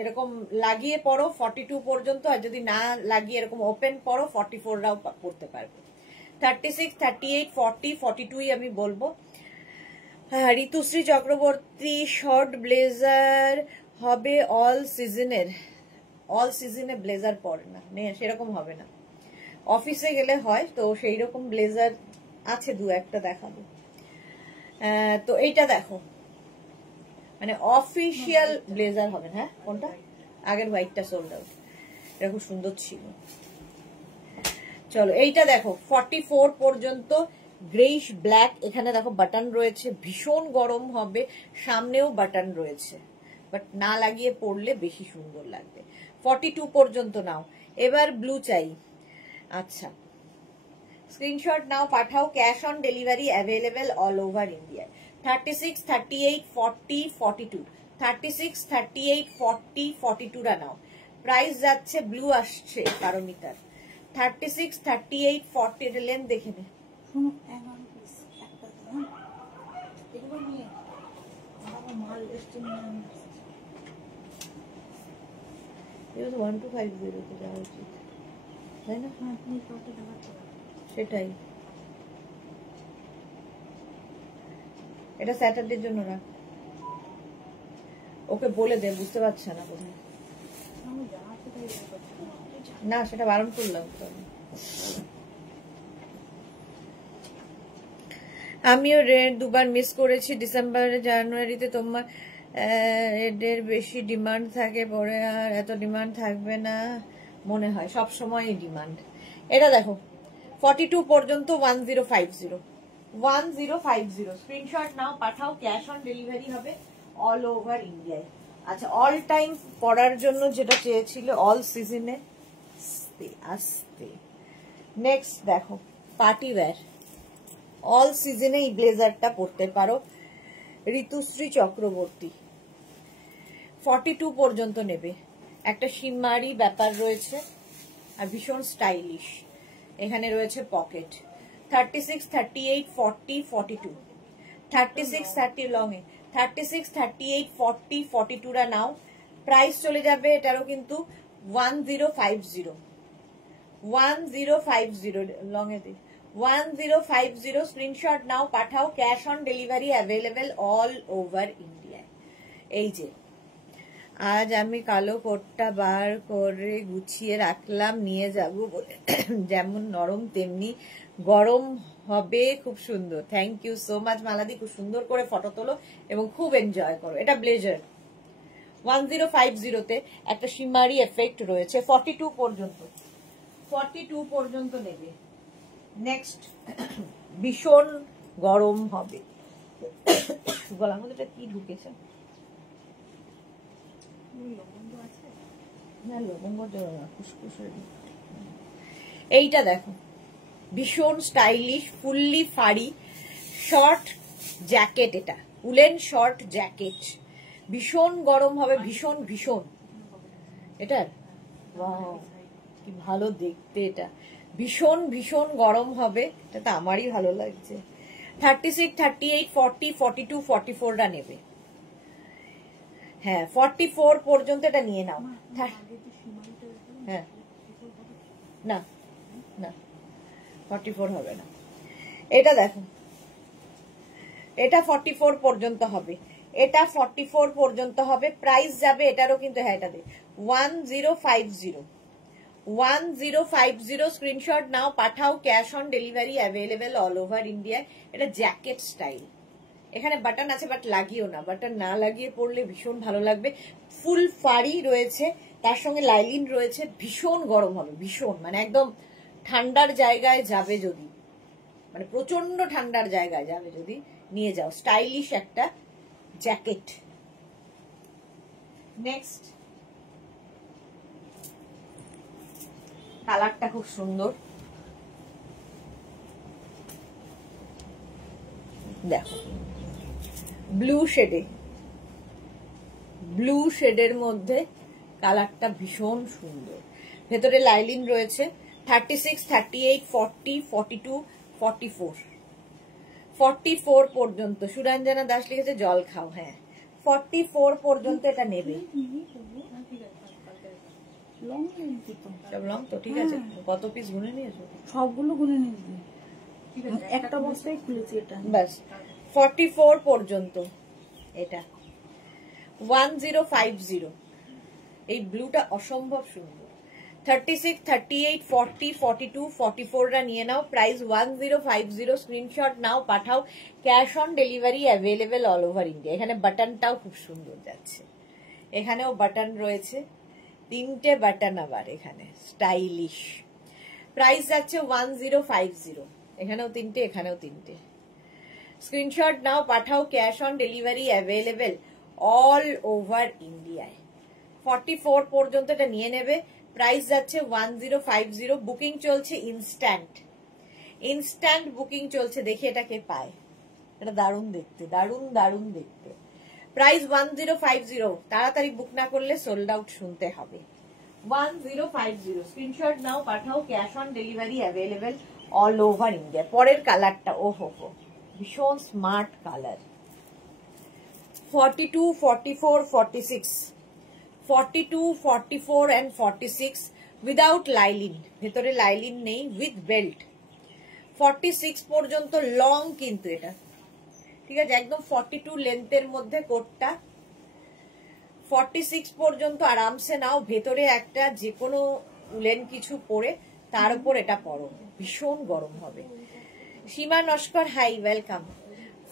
এরকম লাগিয়ে পড়ো 42 পর্যন্ত, আর যদি না লাগিয়ে এরকম ওপেন পড়ো 44 রাও পড়তে পারবে। 36 38 40 42 আমি বলবো। ঋতুশ্রী চক্রবর্তী, শর্ট ব্লেজার হবে অল সিজনের, অল সিজনে ব্লেজার পরে না, সেরকম হবে না, অফিসে গেলে হয় তো সেই রকম ব্লেজার আছে দু একটা দেখাবো। তো এইটা দেখো, মানে অফিসিয়াল ব্লেজার হবে। হ্যাঁ কোনটা, আগের হোয়াইটটা সোল্ড আউট, এটা খুব সুন্দর ছিল। চলো এইটা দেখো 44 পর্যন্ত, গ্রেইশ ব্ল্যাক। এখানে দেখো বাটন রয়েছে, ভীষণ গরম হবে, সামনেও বাটন রয়েছে, বাট না লাগিয়ে পড়লে বেশি সুন্দর লাগবে। 42 পর্যন্ত নাও। এবার ব্লু চাই, আচ্ছা স্ক্রিনশট নাও, পাঠাও, cash on delivery available all over India. 36 38 40 42, 36 38 40 42 রা নাও। প্রাইস যাচ্ছে, ব্লু আসছে 12 মিটার, 36 38 40। এটা লেন্থ দেখে নে, এটা 1250 তে যাওয়া উচিত, তাই না? সেটাই, এটা স্যাটারডের জন্য রাখ, ওকে বলে দে, বুঝতে পারছে না বোধহয়, না সেটা বারণ করলাম তো। আমিও রেড দুবার মিস করেছি, ডিসেম্বর জানুয়ারিতে। তোমার রেডের বেশি ডিমান্ড থাকে, পরে আর এত ডিমান্ড থাকবে না মনে হয়, সব সময় ডিমান্ড। এটা দেখো 42 পর্যন্ত 1050, 1050 স্ক্রিনশট নাও, পাঠাও, ক্যাশ অন ডেলিভারি হবে অল ওভার ইন্ডিয়ায়। আচ্ছা অল টাইম পড়ার জন্য যেটা চেয়েছিল, অল সিজনে আস্তে আস্তে। নেক্সট দেখো পার্টি ওয়্যার, অল সিজনে এই ব্লেজারটা পরতে পারো। ঋতুশ্রী চক্রবর্তী 42 পর্যন্ত নেবে, একটা শিমারি ব্যাপার রয়েছে আর ভীষণ স্টাইলিশ। এখানে রয়েছে পকেট। 36 38 40 42, 36 30 লং এ, 36 38 40 42 রা নাও। প্রাইস চলে যাবে এটারও কিন্তু 1050, 1050 লং এ, 1050 স্ক্রিনশট নাও, পাঠাও, cash on delivery available all over India. এই যে আজ আমি কালো কোটটা বার করে গুছিয়ে রাখলাম, নিয়ে যাব বলে। যেমন নরম তেমনি গরম হবে, খুব সুন্দর। থ্যাংক ইউ সো মাচ মালাদি, খুব সুন্দর করে ফটো তোলো এবং খুব এনজয় করো। এটা ব্লেজার 1050 তে একটা শিমারি এফেক্ট রয়েছে, 42 পর্যন্ত, 42 পর্যন্ত নেবে। নেক্সট ভীষণ গরম হবে। গলার মধ্যে এটা কি ঢুকেছে? এইটা দেখো, ভীষণ স্টাইলিশ ফুললি ফাড়ি শর্ট জ্যাকেট, এটা উলেন শর্ট জ্যাকেট, ভীষণ গরম হবে, ভীষণ ভীষণ। এটার ওয়াও কি ভালো দেখতে, এটা ভীষণ ভীষণ গরম হবে, এটা তো আমারই ভালো লাগছে। 36, 38, 40, 42, 44টা নেবে। হ্যাঁ 44 পর্যন্ত এটা নিয়ে নাও। হ্যাঁ না না 44 হবে না, এটা দেখো, এটা 44 পর্যন্ত হবে, এটা 44 পর্যন্ত হবে। প্রাইস যাবে এটারও কিন্তু, হ্যাঁ এটা দে 1050, 1050 স্ক্রিনশট নাও, পাঠাও, cash on delivery available all over India. এটা জ্যাকেট স্টাইল, এখানে বাটন আছে বাট লাগিও না, বাটন না লাগিয়ে পড়লে ভীষণ ভালো লাগবে। ফুল ফাড়ি রয়েছে, তার সঙ্গে লাইলিন রয়েছে, ভীষণ গরম হবে, ভীষণ মানে একদম ঠান্ডার জায়গায় যাবে যদি, মানে প্রচন্ড ঠান্ডার জায়গায় যাবে যদি, নিয়ে যাও। স্টাইলিশ একটা জ্যাকেট। নেক্সট কালারটা খুব সুন্দর, দেখো ব্লু শেডে, ব্লু শেডের মধ্যে কালারটা ভীষণ সুন্দর। ভেতরে লাইলিন রয়েছে। 36, 38, 40, 42, 44, 44 পর্যন্ত। সুরঞ্জনা দাস লিখেছে জল খাও, হ্যাঁ 44 পর্যন্ত এটা নেবে। সব লং তো ঠিক আছে। কত পিস গুনে নিয়েছো? সবগুলো গুনে নিয়েছি, একটা বস্তায় খুলেছি এটা, বাস 44 পর্যন্ত। এটা 1050, এই ব্লুটা অসম্ভব সুন্দর। 36, 38, 40, 42, 44টা নিয়ে নাও। প্রাইস 1050, স্ক্রিনশট নাও, পাঠাও, cash on delivery available all over India. এখানে বাটনটাও খুব সুন্দর যাচ্ছে, এখানেও বাটন রয়েছে, 3টে বাটন আবার এখানে, স্টাইলিশ। প্রাইস যাচ্ছে 1050, এখানেও 3টে, এখানেও 3টে। স্ক্রিনশট নাও, পাঠাও, cash on delivery available all over ইন্ডিয়ায়। 44 পর্যন্ত এটা নিয়ে নেবে। প্রাইস যাচ্ছে 1050, বুকিং চলছে ইনস্ট্যান্ট, ইনস্ট্যান্ট বুকিং চলছে। দেখি এটা কে পায়, এটা দারুণ দেখতে, দারুণ দারুণ দেখতে। প্রাইস 1050, তাড়াতাড়ি বুক না করলে সোল্ড আউট শুনতে হবে। 1050, স্ক্রিনশট নাও, পাঠাও, cash on delivery available all over India. পরের কালারটা ওহো হো, ভীষণ smart colour. 42, 44, 46, 42, 44 and 46 without lining, ভেতরে লাইলিন নেই, উইথ বেল্ট। 46 পর্যন্ত লং কিন্তু এটা, ঠিক আছে, একদম 42 লেন্থের মধ্যে কোটটা। 46 পর্যন্ত আরামসে নাও, ভেতরে একটা যে কোনো উলেন কিছু পরে তার উপর এটা পরো, ভীষণ গরম হবে। সীমা নস্কর হাই, ওয়েলকাম।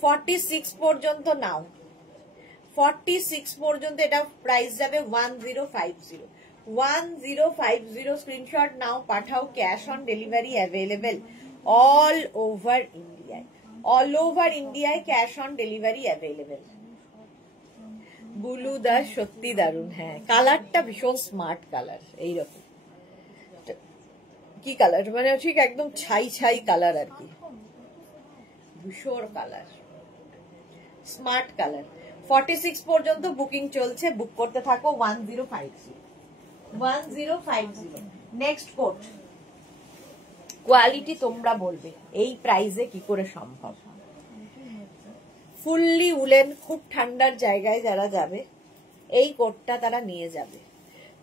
46 পর্যন্ত নাও, 46 পর্যন্ত এটা প্রাইস যাবে 1050, 1050, স্ক্রিনশট নাও, পাঠাও, cash on delivery available all over ইন্ডিয়ায়, অল ওভার ইন্ডিয়ায় cash on delivery available. Bulu Das সত্যি দারুণ, হ্যাঁ কালারটা ভীষণ স্মার্ট কালার। এইরকম কি কালার, মানে ঠিক একদম ছাই ছাই কালার আর কি, ধূসর কালার, স্মার্ট কালার। 46 পর্যন্ত বুকিং চলছে, বুক করতে থাকো। 1050, 1050। নেক্সট কোট, কোয়ালিটি তোমরা বলবে এই প্রাইসে কি করে সম্ভব। ফুললি উলেন, খুব ঠান্ডার জায়গায় যারা যাবে এই কোটটা তারা নিয়ে যাবে।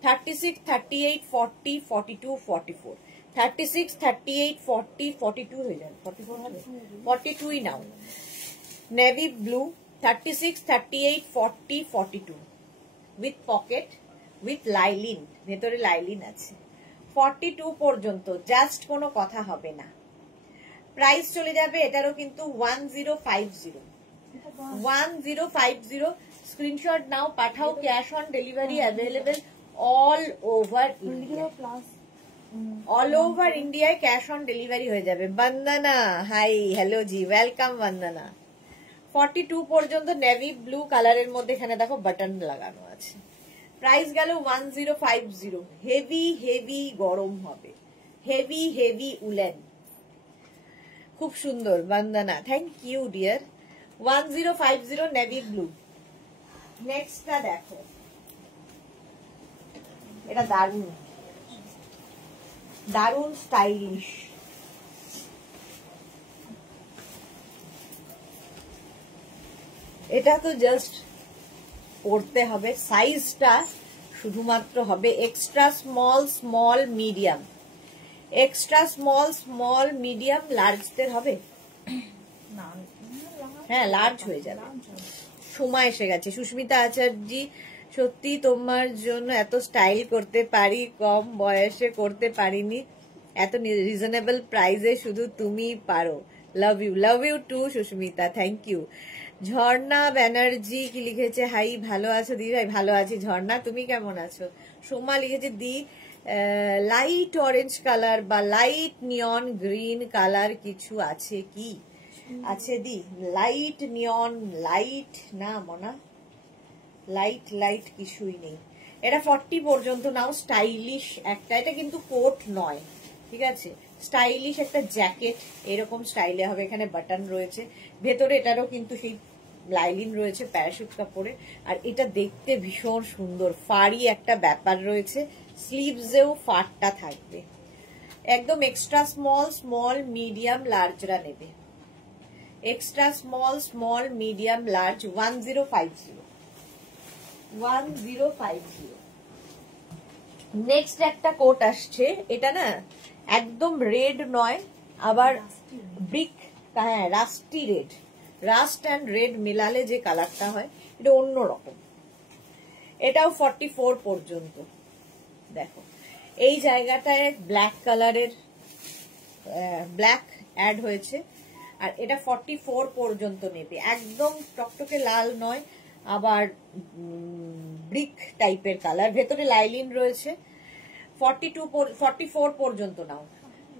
36, 38, 40, 42, 44, 36, 38, 40, 42 হয়ে যাবে, 44 হবে, 42ই নাও। Navy blue, 36, 38, 40, 42, with pocket with lining, ভেতরে লাইলিন আছে। 42 পর্যন্ত, জাস্ট কোনো কথা হবে না। প্রাইস চলে যাবে এটারও কিন্তু 1050, 1050। স্ক্রিনশট নাও, পাঠাও, cash on delivery available all over India, all over ইন্ডিয়ায় ক্যাশ অন ডেলিভারি হয়ে যাবে। বন্দনা হাই, হ্যালো জি, ওয়েলকাম বন্দনা। 42 পর্যন্ত নেভি ব্লু কালারের মধ্যে এখানে দেখো বাটন লাগানো আছে। প্রাইস গেল 1050। হেভি হেভি গরম হবে, হেভি হেভি উলেন, খুব সুন্দর Bandana, thank you dear. 1050 navy blue. নেক্সটটা দেখো, এটা দারুন দারুন স্টাইলিশ। এটা তো জাস্ট পড়তে হবে, সাইজটা শুধুমাত্র হবে extra small, small medium, extra small, small medium, লার্জদের হবে? হ্যাঁ, লার্জ হয়ে যাবে। সময় এসে গেছে। সুস্মিতা আচার্যি, সত্যি তোমার জন্য এত স্টাইল করতে পারি, কম বয়সে করতে পারিনি, এত রিজনেবল প্রাইসে শুধু তুমি পারো। Love you too Susmita, thank you. Jharna Banerjee কি লিখেছে, হাই ভালো আছো দি ভাই? ভালো আছি ঝর্ণা, তুমি কেমন আছো? সোমা লিখেছে দি লাইট অরেঞ্জ কালার বা লাইট নিয়ন গ্রিন কালার কিছু আছে কি? আছে দি, লাইট নিয়ন, লাইট না মনা, লাইট লাইট কিছুই নেই। এটা 40 পর্যন্ত নাও, স্টাইলিশ একটা, এটা কিন্তু কোট নয়, ঠিক আছে, স্টাইলিশ একটা জ্যাকেট, এরকম স্টাইলে হবে। এখানে বাটন রয়েছে, ভেতরে এটারও কিন্তু সেই লাইলিন রয়েছে প্যারাশুট কাপড়ে, আর এটা দেখতে ভীষণ সুন্দর, ফাড়ি একটা ব্যাপার রয়েছে, স্লিভসেও ফাড়টা থাকবে। একদম এক্সট্রা স্মল, স্মল মিডিয়াম লার্জরা নেবে, extra small, small medium large 1050, 1050। Next একটা কোট আসছে, এটা না একদম রেড নয়, আবার ব্রিক, হ্যাঁ rusty red, rust and red মিলালে যে কালারটা হয় এটা অন্যরকম। এটাও 44 পর্যন্ত। দেখো এই জায়গাটায় ব্ল্যাক কালারের ব্ল্যাক অ্যাড হয়েছে, আর এটা 44 পর্যন্ত নেবে। একদম টকটকে লাল নয়, আবার ব্রিক টাইপের কালার, ভেতরে লাইলিন রয়েছে। 44 পর্যন্ত নাও,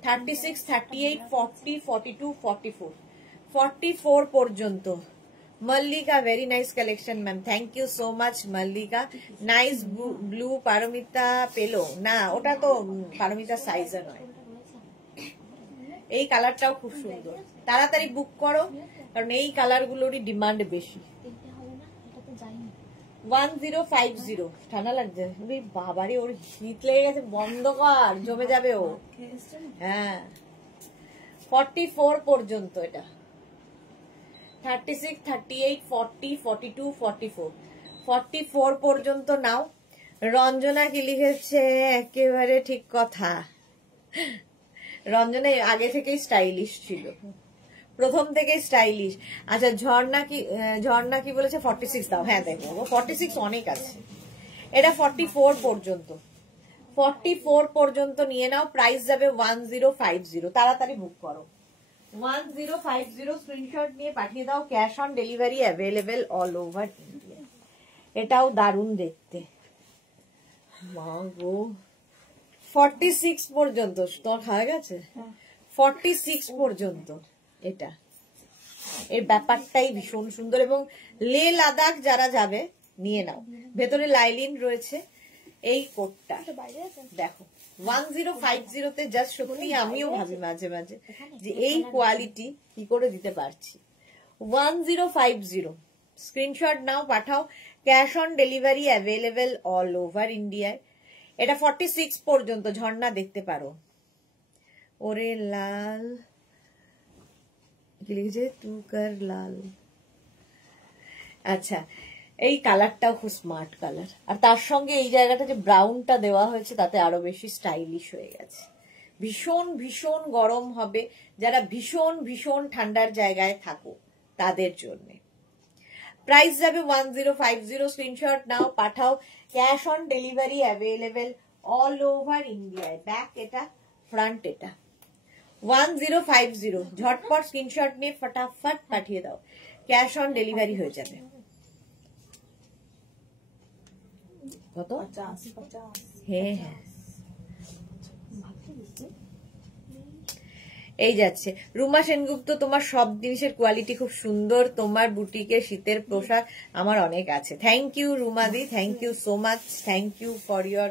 36, 38, 40, 42, 44, 44 পর্যন্ত। Mallika, very nice collection ma'am, thank you so much Mallika. Nice blue, Paromita পেলো না, ওটা তো পারমিতা সাইজে নয়। এই কালারটাও খুব সুন্দর, তাড়াতাড়ি বুক করো কারণ এই কালার গুলোরই ডিমান্ড বেশি। 1050। ঠান্ডা লাগছে বাবারে, ওর শীত লেগে গেছে, বন্ধ কর, জমে যাবে ও। হ্যাঁ 44 পর্যন্ত এটা, 36, 38, 40, 42, 44, 44 পর্যন্ত নাও। রঞ্জনা কি লিখেছে, একেবারে ঠিক কথা, রঞ্জনা আগে থেকেই স্টাইলিশ ছিল, প্রথম থেকে স্টাইলিশ। আচ্ছা ঝর্ণা কি বলেছে 46 দাও, হ্যাঁ দেখো 46 অনেক আছে। এটা 44 পর্যন্ত, 44 পর্যন্ত নিয়ে নাও, প্রাইস যাবে 1050, তাড়াতাড়ি বুক করো। 1050 স্ক্রিনশট নিয়ে পাঠিয়ে দাও, cash on delivery available all over India. এটাও দারুণ দেখতে, মা গো 46 পর্যন্ত তোমার খাওয়া গেছে, 46 পর্যন্ত। এটা এর ব্যাপারটাই ভীষণ সুন্দর, এবং লে লাদাখ যারা যাবে নিয়ে নাও, ভেতরে লাইলিন রয়েছে। এই কোটটা দেখো 1050-তে, জাস্ট সত্যি আমিও ভাবি মাঝে মাঝে যে এই কোয়ালিটি কি করে দিতে পারছি। 1050 স্ক্রিনশট নাও, পাঠাও, cash on delivery available all over ইন্ডিয়ায়। এটা 46 পর্যন্ত, ঝর্ণা দেখতে পারো। ওরে লাল কি লিখেছে, তু কর লাল। আচ্ছা এই কালারটাও খুব স্মার্ট কালার, আর তার সঙ্গে এই জায়গাটা যে ব্রাউনটা দেওয়া হয়েছে তাতে আরো বেশি স্টাইলিশ হয়ে গেছে। ভীষণ ভীষণ গরম হবে, যারা ভীষণ ভীষণ ঠান্ডার জায়গায় থাকো তাদের জন্য। প্রাইস যাবে 1050। স্ক্রিনশট নাও, পাঠাও। Cash on delivery available all over ইন্ডিয়ায়। ব্যাক এটা, ফ্রন্ট এটা। 1050 ঝটপট স্ক্রিনশট নিয়ে ফটাফট পাঠিয়ে দাও, ক্যাশ অন ডেলিভারি হয়ে যাবে। কত? 50। হ্যাঁ হ্যাঁ, এই যাচ্ছে। রুমা সেনগুপ্ত, তোমার সব জিনিসের কোয়ালিটি খুব সুন্দর, তোমার বুটিকে শীতের পোশাক আমার অনেক আছে। থ্যাংক ইউ রুমাদি, thank you so much, thank you for your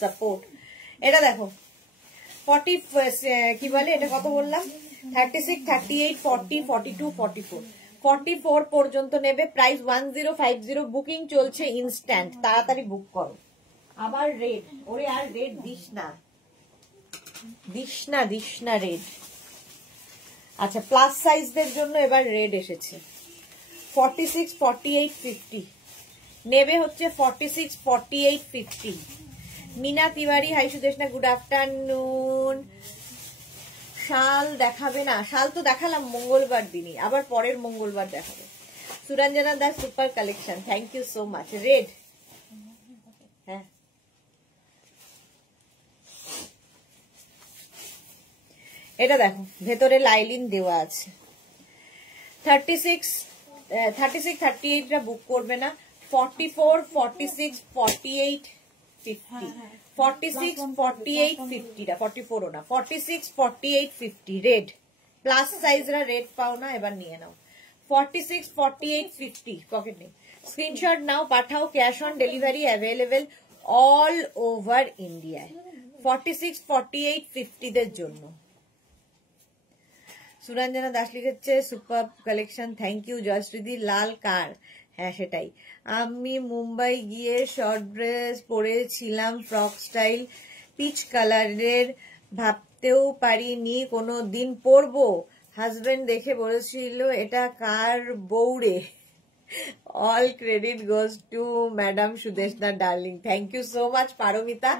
support. এটা দেখো 40 কি বলে এটা, কত বললাম, 36, 38, 40, 42, 44, 44 পর্যন্ত নেবে। প্রাইস 1050। বুকিং চলছে ইনস্ট্যান্ট, তাড়াতাড়ি বুক করো। আবার রেড, ওরে আর রেড দিস না, দিস না, দিস না রেড। আচ্ছা, প্লাস সাইজদের জন্য এবার রেড এসেছে। 46, 48, 50 নেবে হচ্ছে 46, 48, 50। Mina Tiwari, hi Sudeshna, good afternoon. শাল দেখাবে না? শাল তো দেখালাম মঙ্গলবার দিনই, আবার পরের মঙ্গলবার দেখাবে। Suranjana Das, super collection, thank you so much. Red, হ্যাঁ এটা দেখো, ভেতরে লাইলিন দেওয়া আছে। 36, 38টা বুক করবে না। 44, 46, 48, 50, 46, 48, 50টা 44ও না, 46, 48, 50 রেড। প্লাস সাইজরা রেড পাও না, এবার নিয়ে নাও। 46, 48, 50 পকেট নেই। স্ক্রিনশট নাও, পাঠাও। Cash on delivery available all over ইন্ডিয়ায়। 46, 48, 50 দের জন্য। সুরঞ্জনা দাস লিখেছে সুপার কালেকশন, থ্যাংক ইউ। জয়শ্রীদি, লাল কার? হ্যাঁ সেটাই। আমি মুম্বাই গিয়ে শর্ট ড্রেস পরেছিলাম, ফ্রক স্টাইল, পিচ কালারের, ভাবতেও পারিনি কোনো দিন পরবো। হাজবেন্ড দেখে বলেছিল এটা কার বউরে। All credit goes to madam Sudeshna darling. Thank you so much Paromita.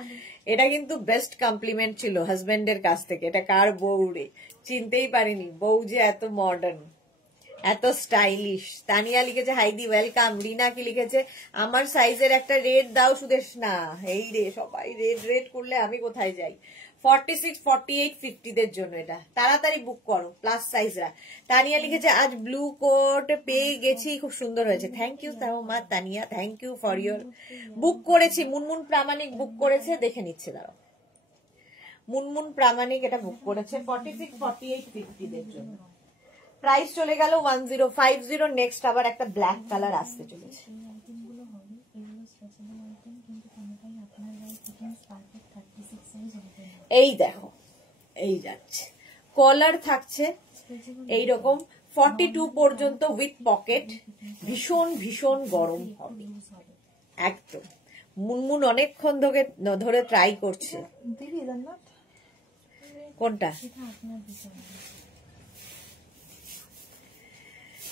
এটা কিন্তু বেস্ট কমপ্লিমেন্ট ছিল হাজবেন্ডের কাছ থেকে, এটা কার বউরে। চিনতেই পারিনি, বউ যে এত মডার্ন, এত স্টাইলিশ। তানিয়া লিখেছে হাইদি ওয়েলকাম। রিনা কি লিখেছে, আমার সাইজের একটা রেড দাও সুদেশনা। এই রে, সবাই রেড রেড করলে আমি কোথায় যাই। 46, 48, 50 দের জন্য এটা, তাড়াতাড়ি বুক করো প্লাস সাইজরা। তানিয়া লিখেছে আজ ব্লু কোট পেয়ে গেছি, খুব সুন্দর হয়েছে। থ্যাংক ইউ মা Tania, thank you for your. Book করেছি, মুনমুন প্রামাণিক বুক করেছে, দেখে নিচ্ছে দাঁড়াও। মুনমুন প্রামাণিক এটা বুক করেছে 46, 48, 50 দের জন্য। প্রাইস চলে গেল 1050। নেক্সট আবার একটা ব্ল্যাক কালার আসতে চলেছে। এই দেখো, এই যাচ্ছে, কলার থাকছে এইরকম 42 পর্যন্ত উইথ পকেট। ভীষণ ভীষণ গরম হবে একদম। মুনমুন অনেকক্ষণ ধরে ট্রাই করছে। কোনটা?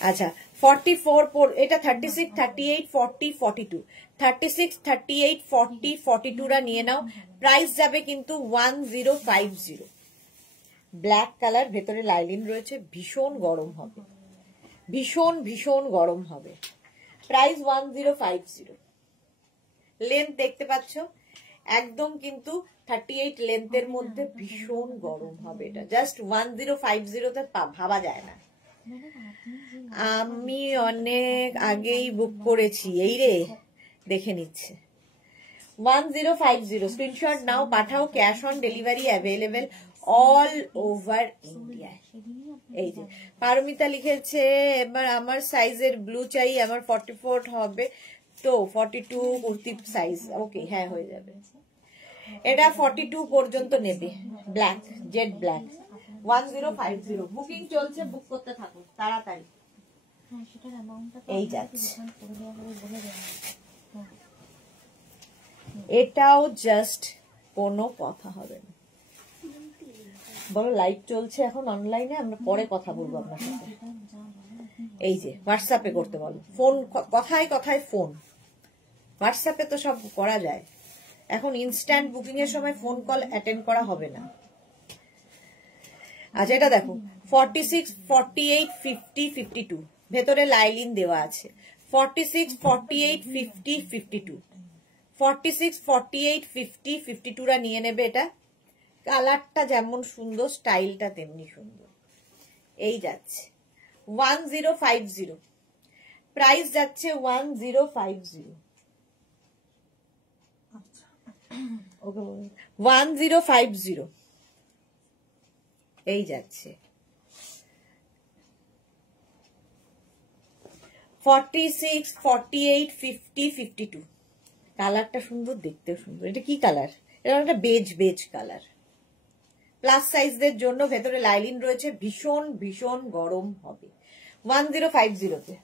আচ্ছা 44, এটা 36, 38, 40, 42, 36, 38, 40, 42রা নিয়ে নাও। প্রাইস যাবে কিন্তু 1050। ব্ল্যাক কালার, ভেতরে লাইলিন রয়েছে, ভীষণ গরম হবে, ভীষণ ভীষণ গরম হবে। প্রাইস 1050। লেন্থ দেখতে পাচ্ছ একদম কিন্তু 38 লেন্থের মধ্যে, ভীষণ গরম হবে এটা। জাস্ট 1050তে ভাবা যায় না। আমি অনেক আগেই বুক করেছি, এই রে দেখে নিচ্ছে। 1050 স্ক্রিনশট নাও, পাঠাও। Cash on delivery available all over India. এই যে পারমিতা লিখেছে এবার আমার সাইজের ব্লু চাই, আমার 44 হবে তো 42 কুর্তি সাইজ। ওকে, হ্যাঁ হয়ে যাবে। এটা 42 পর্যন্ত নেবে, ব্ল্যাক, জেড ব্ল্যাক। 1050 বুকিং চলছে, বুক করতে থাকুন তাড়াতাড়ি। এই যাচ্ছে, এটাও জাস্ট কোনো কথা হবে না। বলো লাইভ চলছে এখন অনলাইনে, আমরা পরে কথা বলবো আপনার সাথে। এই যে হোয়াটসঅ্যাপে করতে বলো, ফোন কথায় কথায় ফোন, হোয়াটসঅ্যাপে তো সব করা যায়। এখন ইনস্ট্যান্ট বুকিং এর সময় ফোন কল অ্যাটেন্ড করা হবে না। আচ্ছা এটা দেখো 46, 48, 50, 52 ভেতরে লাইলিন দেওয়া আছে। 46, 48, 50, 52, 46, 48, 50, 52 রা নিয়ে নেবে। এটা কালারটা যেমন সুন্দর, স্টাইলটা তেমনি সুন্দর। এই যাচ্ছে 1050, প্রাইস যাচ্ছে 1050। ওকে 1050 এই যাচ্ছে। 46, 48, 50, 52 কালারটা সুন্দর, দেখতেও সুন্দর। এটা কি কালার? এটা একটা বেজ কালার। প্লাস সাইজদের জন্য ভেতরে লাইলিন রয়েছে, ভীষণ ভীষণ গরম হবে। 1050 তে।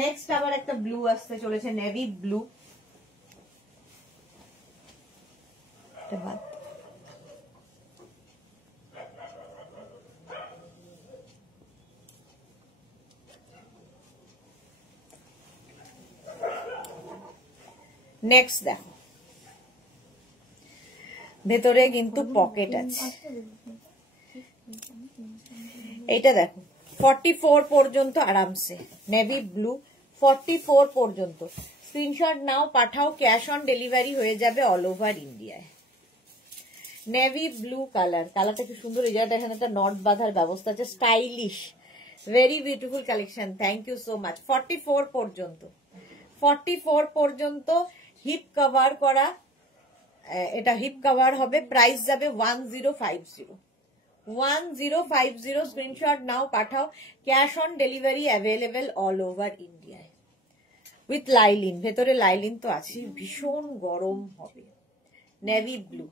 নেক্সট আবার একটা ব্লু আসতে চলেছে, নেভি ব্লু। নেক্সট দেখো, ভেতরে কিন্তু পকেট আছে। এইটা দেখো 44 পর্যন্ত আরামসে, নেভি ব্লু 44 পর্যন্ত। স্ক্রিনশট নাও, পাঠাও, ক্যাশ অন ডেলিভারি হয়ে যাবে অল ওভার ইন্ডিয়ায়। নেভি ব্লু কালার, কালারটা কি সুন্দর। এই জায়গাটা এখানে একটা নট বাঁধার ব্যবস্থা আছে, stylish, very beautiful collection. Thank you so much. 44 পর্যন্ত, 44 পর্যন্ত হিপ কভার করা, এটা হিপ কভার হবে। প্রাইস যাবে 1050, 1050। স্ক্রিনশট নাও, পাঠাও, cash on delivery available all over ইন্ডিয়ায় উইথ লাইলিন। ভেতরে লাইলিন তো আছে, ভীষণ গরম হবে। Navy blue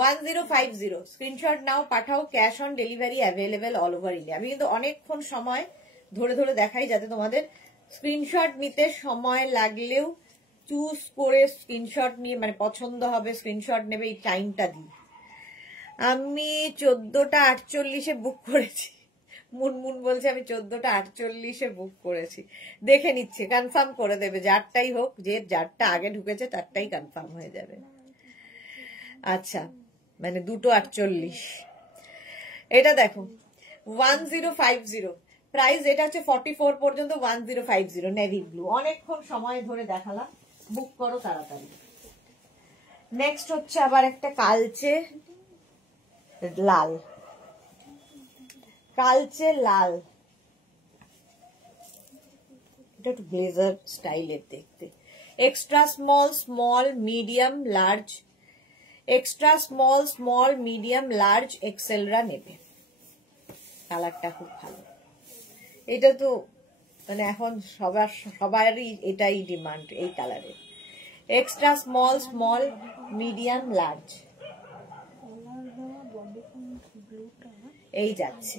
1050। স্ক্রিনশট নাও, পাঠাও, cash on delivery available all over India. আমি কিন্তু অনেকক্ষণ সময় ধরে ধরে দেখাই, যাতে তোমাদের স্ক্রিনশট নিতে সময় লাগলেও চুজ করে স্ক্রিনশট নিয়ে, মানে পছন্দ হবে স্ক্রিনশট নেবে, এই টাইমটা দিই। আমি 14টা 48-এ বুক করেছি। মুনমুন বলছে আমি 14টা 48-এ বুক করেছি। দেখে নিচ্ছে, কনফার্ম করে দেবে, যারটাই হোক, যে যারটা আগে ঢুকেছে তারটাই কনফার্ম হয়ে যাবে। আচ্ছা, মানে 2:48। এটা দেখো 1050, প্রাইস এটা হচ্ছে 44 পর্যন্ত। 1050 নেভি ব্লু, অনেকক্ষণ সময় ধরে দেখালাম, বুক করো তাড়াতাড়ি। নেক্সট হচ্ছে আবার একটা কালচে লাল, কালচে লাল। এটা একটু ব্লেজার স্টাইলের দেখতে। Extra small, small, medium, large, extra small, small, medium, large, এক্সেলরা নেবে। কালারটা খুব ভালো। এটা তো মানে এখন সবারই এটাই ডিমান্ড, এই কালারের। Extra small, small, medium, large এই যাচ্ছে।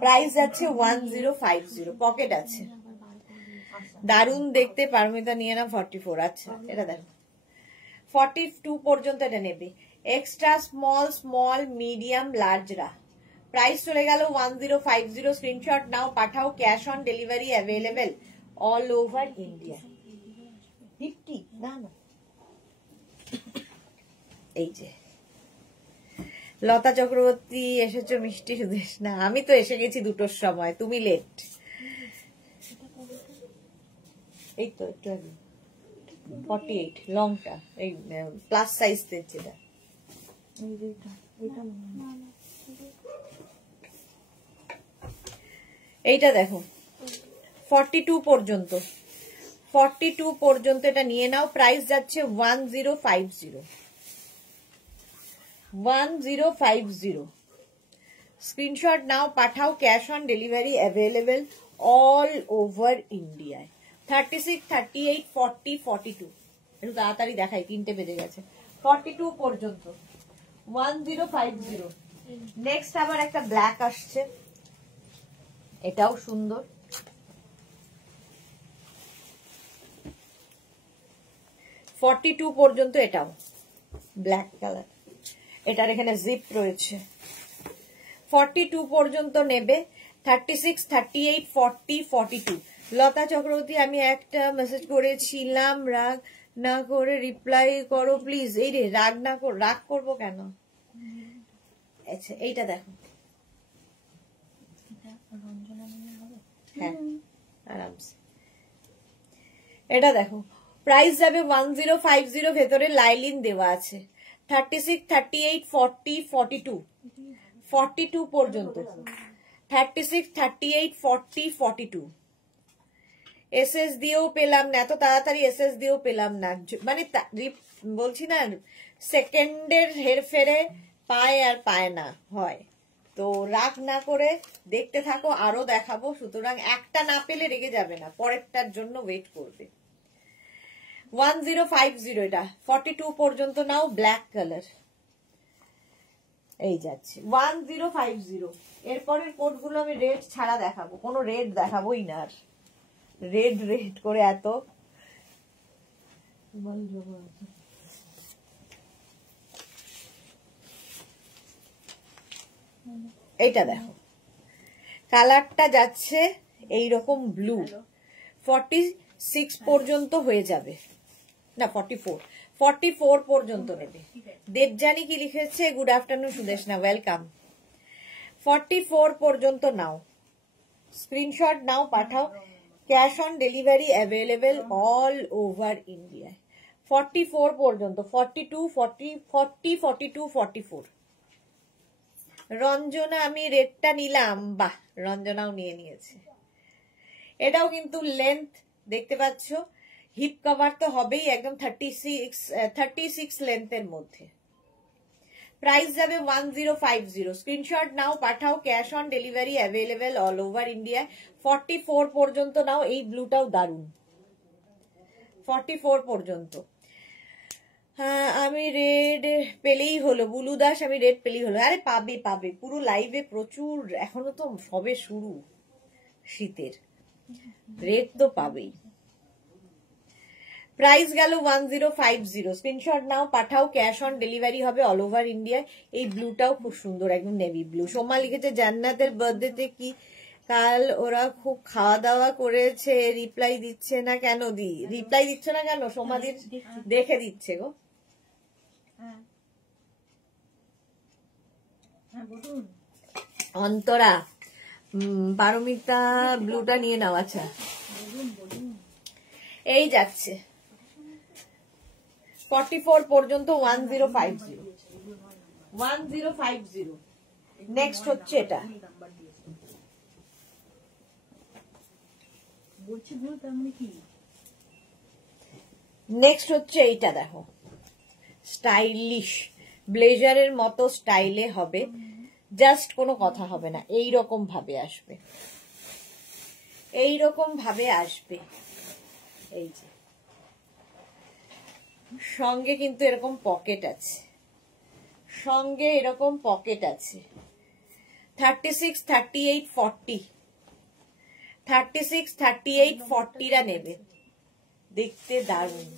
প্রাইস যাচ্ছে 1050। পকেট আছে, দারুণ দেখতে। পারমিতা নিয়ে না 44। আচ্ছা, এটা দেখো 42 পর্যন্ত এটা নেবে। এক্সট্রা স্মল, স্মল, মিডিয়াম, লার্জরা। প্রাইস চলে গেল 1050। স্ক্রিনশট নাও, পাঠাও, cash on delivery available all over India. 50 না না, এই যে লতা চক্রবর্তী এসেছো, মিষ্টি সুদেশ না, আমি তো এসে গেছি 2টোর সময়, তুমি লেট। এই তো একটু 48 লংটা, এই প্লাস সাইজ যেটা। এইটা দেখো 42 পর্যন্ত, 42 পর্যন্ত এটা নিয়ে নাও। প্রাইস যাচ্ছে 1050, 1050। স্ক্রিনশট নাও, পাঠাও, cash on delivery available all over ইন্ডিয়ায়। 36, 38, 40, 42 একটু তাড়াতাড়ি দেখাই, 3টে বেজে গেছে। 42 পর্যন্ত 1050। নেক্সট আবার একটা ব্ল্যাক আসছে, এটাও সুন্দর। ফর্টি 42 পর্যন্ত এটাও ব্ল্যাক কালার, এটার এখানে জিপ রয়েছে। 42 পর্যন্ত নেবে। 36, 38, 40, 42। লতা চক্রবর্তী আমি একটা মেসেজ করেছিলাম, রাগ না করে রিপ্লাই করো প্লিজ। এই রে, রাগ না কর, রাগ করবো কেন? আচ্ছা, এইটা দেখো, হ্যাঁ আরামসে এটা দেখো প্রাইস যাবে 1050, ভেতরে লাইলিন দেওয়া আছে। 36, 38, 40, 42, 42 পর্যন্ত। 36, 38, 40, 42। এসএস দিয়েও পেলাম না, এত তাড়াতাড়ি এসএস দিয়েও পেলাম না, মানে বলছি না সেকেন্ডের হেরফেরে পায় আর পায় না হয়। তো রাগ না করে দেখতে থাকো, আরো দেখাবো, সুতরাং একটা না পেলে রেগে যাবে না, পরেরটার জন্য ওয়েট করবে। 1050 এটা 42 পর্যন্ত নাও, ব্ল্যাক কালার। এই যাচ্ছে 1050। এরপরের কোডগুলো আমি রেড ছাড়া দেখাবো, কোনো রেড দেখাবোই না আর। রেড রেড করে এত এইটা দেখো কালারটা যাচ্ছে এইরকম ব্লু। 46 পর্যন্ত হয়ে যাবে, না 44 পর্যন্ত নেবে। দেবজানি কি লিখেছে, গুড আফটারনুন সুদেশনা, ওয়েলকাম। 44 পর্যন্ত নাও, স্ক্রিনশট নাও, পাঠাও। Cash on delivery available all over ইন্ডিয়ায়। 44 পর্যন্ত, 42, 40, 42, 44। রঞ্জনা আমি রেডটা নিলাম, বাহ রঞ্জনাও নিয়ে নিয়েছে। এটাও কিন্তু লেন্থ দেখতে পাচ্ছ, হিপ কভার তো হবেই, একদম 36 লেন্থের মধ্যে। প্রাইস যাবে 1050, স্ক্রিনশট নাও, পাঠাও। Cash on delivery available all over India. 44 পর্যন্ত নাও, এই ব্লুটাও দারুন। 44 পর্যন্ত। হ্যাঁ আমি রেড পেলেই হলো, বুলু দাস আমি রেড পেলেই হলো। আরে পাবে পাবে, পুরো লাইভে প্রচুর, এখনো তো সবে শুরু শীতের, রেড তো পাবেই। প্রাইস গেল 1050, স্ক্রিনশট নাও, পাঠাও। ক্যাশ অন ডেলিভারি হবে অল ওভার ইন্ডিয়া। এই ব্লুটাও খুব সুন্দর, একদম নেভি ব্লু। সোমা লিখেছে জান্নাতের বার্থডেতে কি কাল ওরা খুব খাওয়া দাওয়া করেছে, রিপ্লাই দিচ্ছে না কেন? রিপ্লাই দিচ্ছে না কেন? সোমাদির দেখে দিচ্ছে গো। অন্তরা পারমিতা ব্লুটা নিয়ে নাও। আচ্ছা এই যাচ্ছে 44 পর্যন্ত 1050। নেক্সট হচ্ছে এটা, নেক্সট হচ্ছে এইটা দেখো, স্টাইলিশ ব্লেজারের মতো স্টাইলে হবে, জাস্ট কোনো কথা হবে না, এইরকম ভাবে আসবে, এইরকম ভাবে আসবে। এই যে সঙ্গে কিন্তু এরকম পকেট আছে, সঙ্গে এরকম পকেট আছে। 36, 38, 40, 36, 38, 40রা নেবে, দেখতে দারুণ।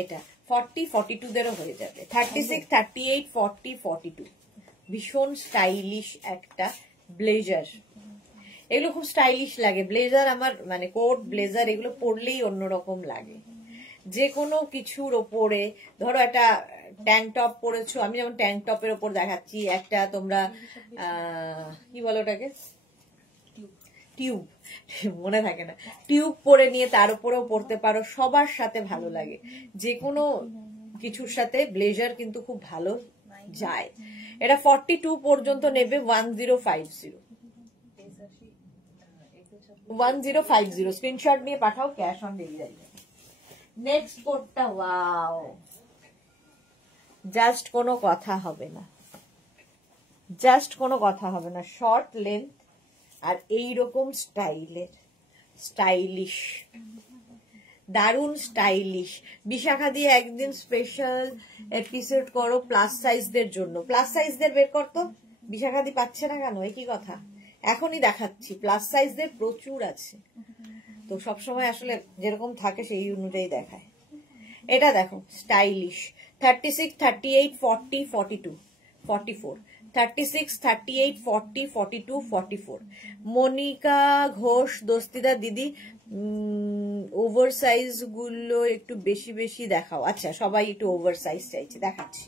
এটা 40, 42 দেরও হয়ে যাবে। 36, 38, 40, 42 ভীষণ স্টাইলিশ একটা ব্লেজার। এগুলো খুব স্টাইলিশ লাগে ব্লেজার, আমার মানে কোট ব্লেজার এগুলো পরলেই অন্যরকম লাগে। যে কোনো কিছুর ওপরে, ধরো একটা ট্যাঙ্ক টপ পরেছো, আমি যেমন ট্যাঙ্ক টপের ওপর দেখাচ্ছি, একটা তোমরা কি বলো ওটাকে, টিউব, মনে থাকে না, টিউব পরে নিয়ে তার উপরেও পরতে পারো, সবার সাথে ভালো লাগে। যে কোনো কিছুর সাথে ব্লেজার কিন্তু খুব ভালো যায়। এটা 42 পর্যন্ত নেবে। 1050 স্ক্রিনশট নিয়ে পাঠাও, ক্যাশ অন ডেলিভারি। নেক্সট কোডটা ওয়াও, জাস্ট কোনো কথা হবে না, জাস্ট কোনো কথা হবে না, শর্ট লেন্থ আর এইরকম স্টাইলের, স্টাইলিশ, দারুণ স্টাইলিশ। বিশাখা দিয়ে একদিন স্পেশাল এপিসোড করো প্লাস সাইজদের জন্য। প্লাস সাইজদের বের করতো, বিশাখা দি পাচ্ছে না কেন? একই কথা, এখনই দেখাচ্ছি। প্লাস সাইজদের প্রচুর আছে, তো সবসময় আসলে যেরকম থাকে সেই অনুযায়ী দেখায়। এটা দেখো স্টাইলিশ। 36, 38, 40, 42, 44, 36, 38, 40, 42, 44। মনিকা ঘোষ দোস্তিদা দিদি, ওভার সাইজ গুলো একটু বেশি বেশি দেখাও। আচ্ছা সবাই একটু ওভার সাইজ চাইছে, দেখাচ্ছি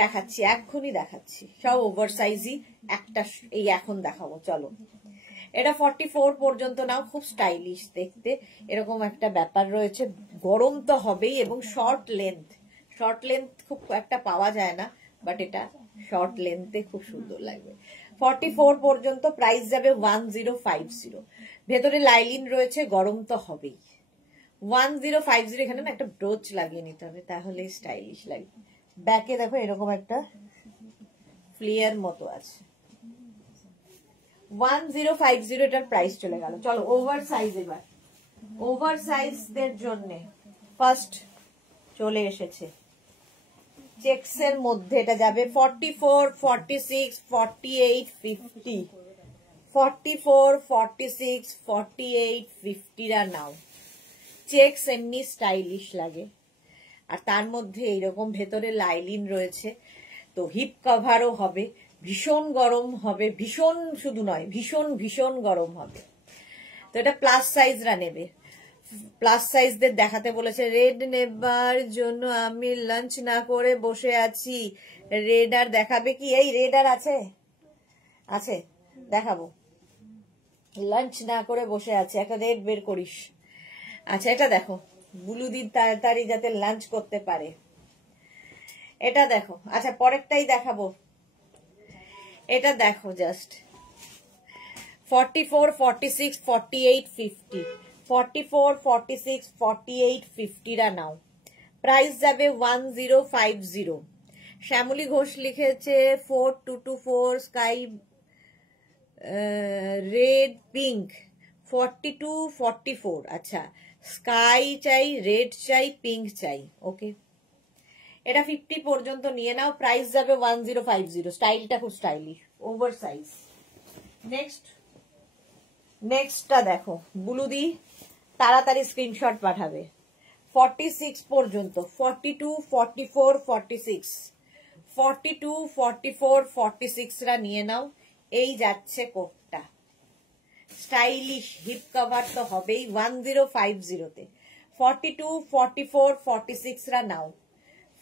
দেখাচ্ছি এক্ষুনি দেখাচ্ছি। সব ওভার সাইজই একটা, এই এখন দেখাবো চলো। এটা 44 পর্যন্ত নাও, খুব স্টাইলিশ দেখতে, এরকম একটা ব্যাপার রয়েছে। গরম তো হবেই এবং শর্ট লেন্থ খুব একটা পাওয়া যায় না, বাট এটা শর্ট লেন্থে খুব সুন্দর লাগবে। 44 পর্যন্ত, প্রাইস যাবে 1050। ভেতরে লাইলিন রয়েছে, গরম তো হবেই। 1050। এখানে না একটা ব্রোচ লাগিয়ে নিতে হবে, তাহলে স্টাইলিশ লাগবে। ব্যাকে দেখো এরকম একটা ফ্লিয়ার মতো আছে। 1050 এটার প্রাইস চলে গেল। চলো ওভার সাইজ, এবার ওভার সাইজদের জন্য ফার্স্ট চলে এসেছে চেকস এর মধ্যে। এটা যাবে 44, 46, 48, 50। 44, 46, 48, 50 রা নাও। চেকস এমনি স্টাইলিশ লাগে, আর তার মধ্যে এইরকম ভেতরে লাইলিন রয়েছে, তো হিপ কভারও হবে। ভীষণ গরম হবে, ভীষণ শুধু নয়, ভীষণ ভীষণ গরম হবে। তো এটা প্লাস সাইজরা নেবে। প্লাস সাইজদের দেখাতে বলেছে। রেড নেবার জন্য আমি লাঞ্চ না করে বসে আছি। রেড আর দেখাবে কি? এই রেড আর আছে, আছে, দেখাবো। লাঞ্চ না করে বসে আছে, একটা রেড বের করিস। আচ্ছা এটা দেখো, বুলুদির তাড়াতাড়ি যাতে লাঞ্চ করতে পারে। এটা দেখো। আচ্ছা পরেরটাই দেখাবো। এটা দেখো জাস্ট 44, 46, 48, 50। 44, 46, 48, 50 রা নাও। প্রাইস যাবে 1050। শ্যামলী ঘোষ লিখেছে 4224 স্কাই রেড পিঙ্ক 42, 44। আচ্ছা স্কাই চাই, রেড চাই, পিঙ্ক চাই। ওকে, এটা 50 পর্যন্ত নিয়ে নাও। প্রাইস যাবে 1050। স্টাইলটা খুব স্টাইলিশ, ওভার সাইজ। নেক্সটটা দেখো, বুলুদি তাড়াতাড়ি স্ক্রিনশট পাঠাবে। 46 পর্যন্ত, 42, 44, 46, 42, 44, 46 রা নিয়ে নাও। এই যাচ্ছে কোটটা, স্টাইলিশ হিপ কভার তো হবেই 1050 তে। 42, 44, 46 রা নাও।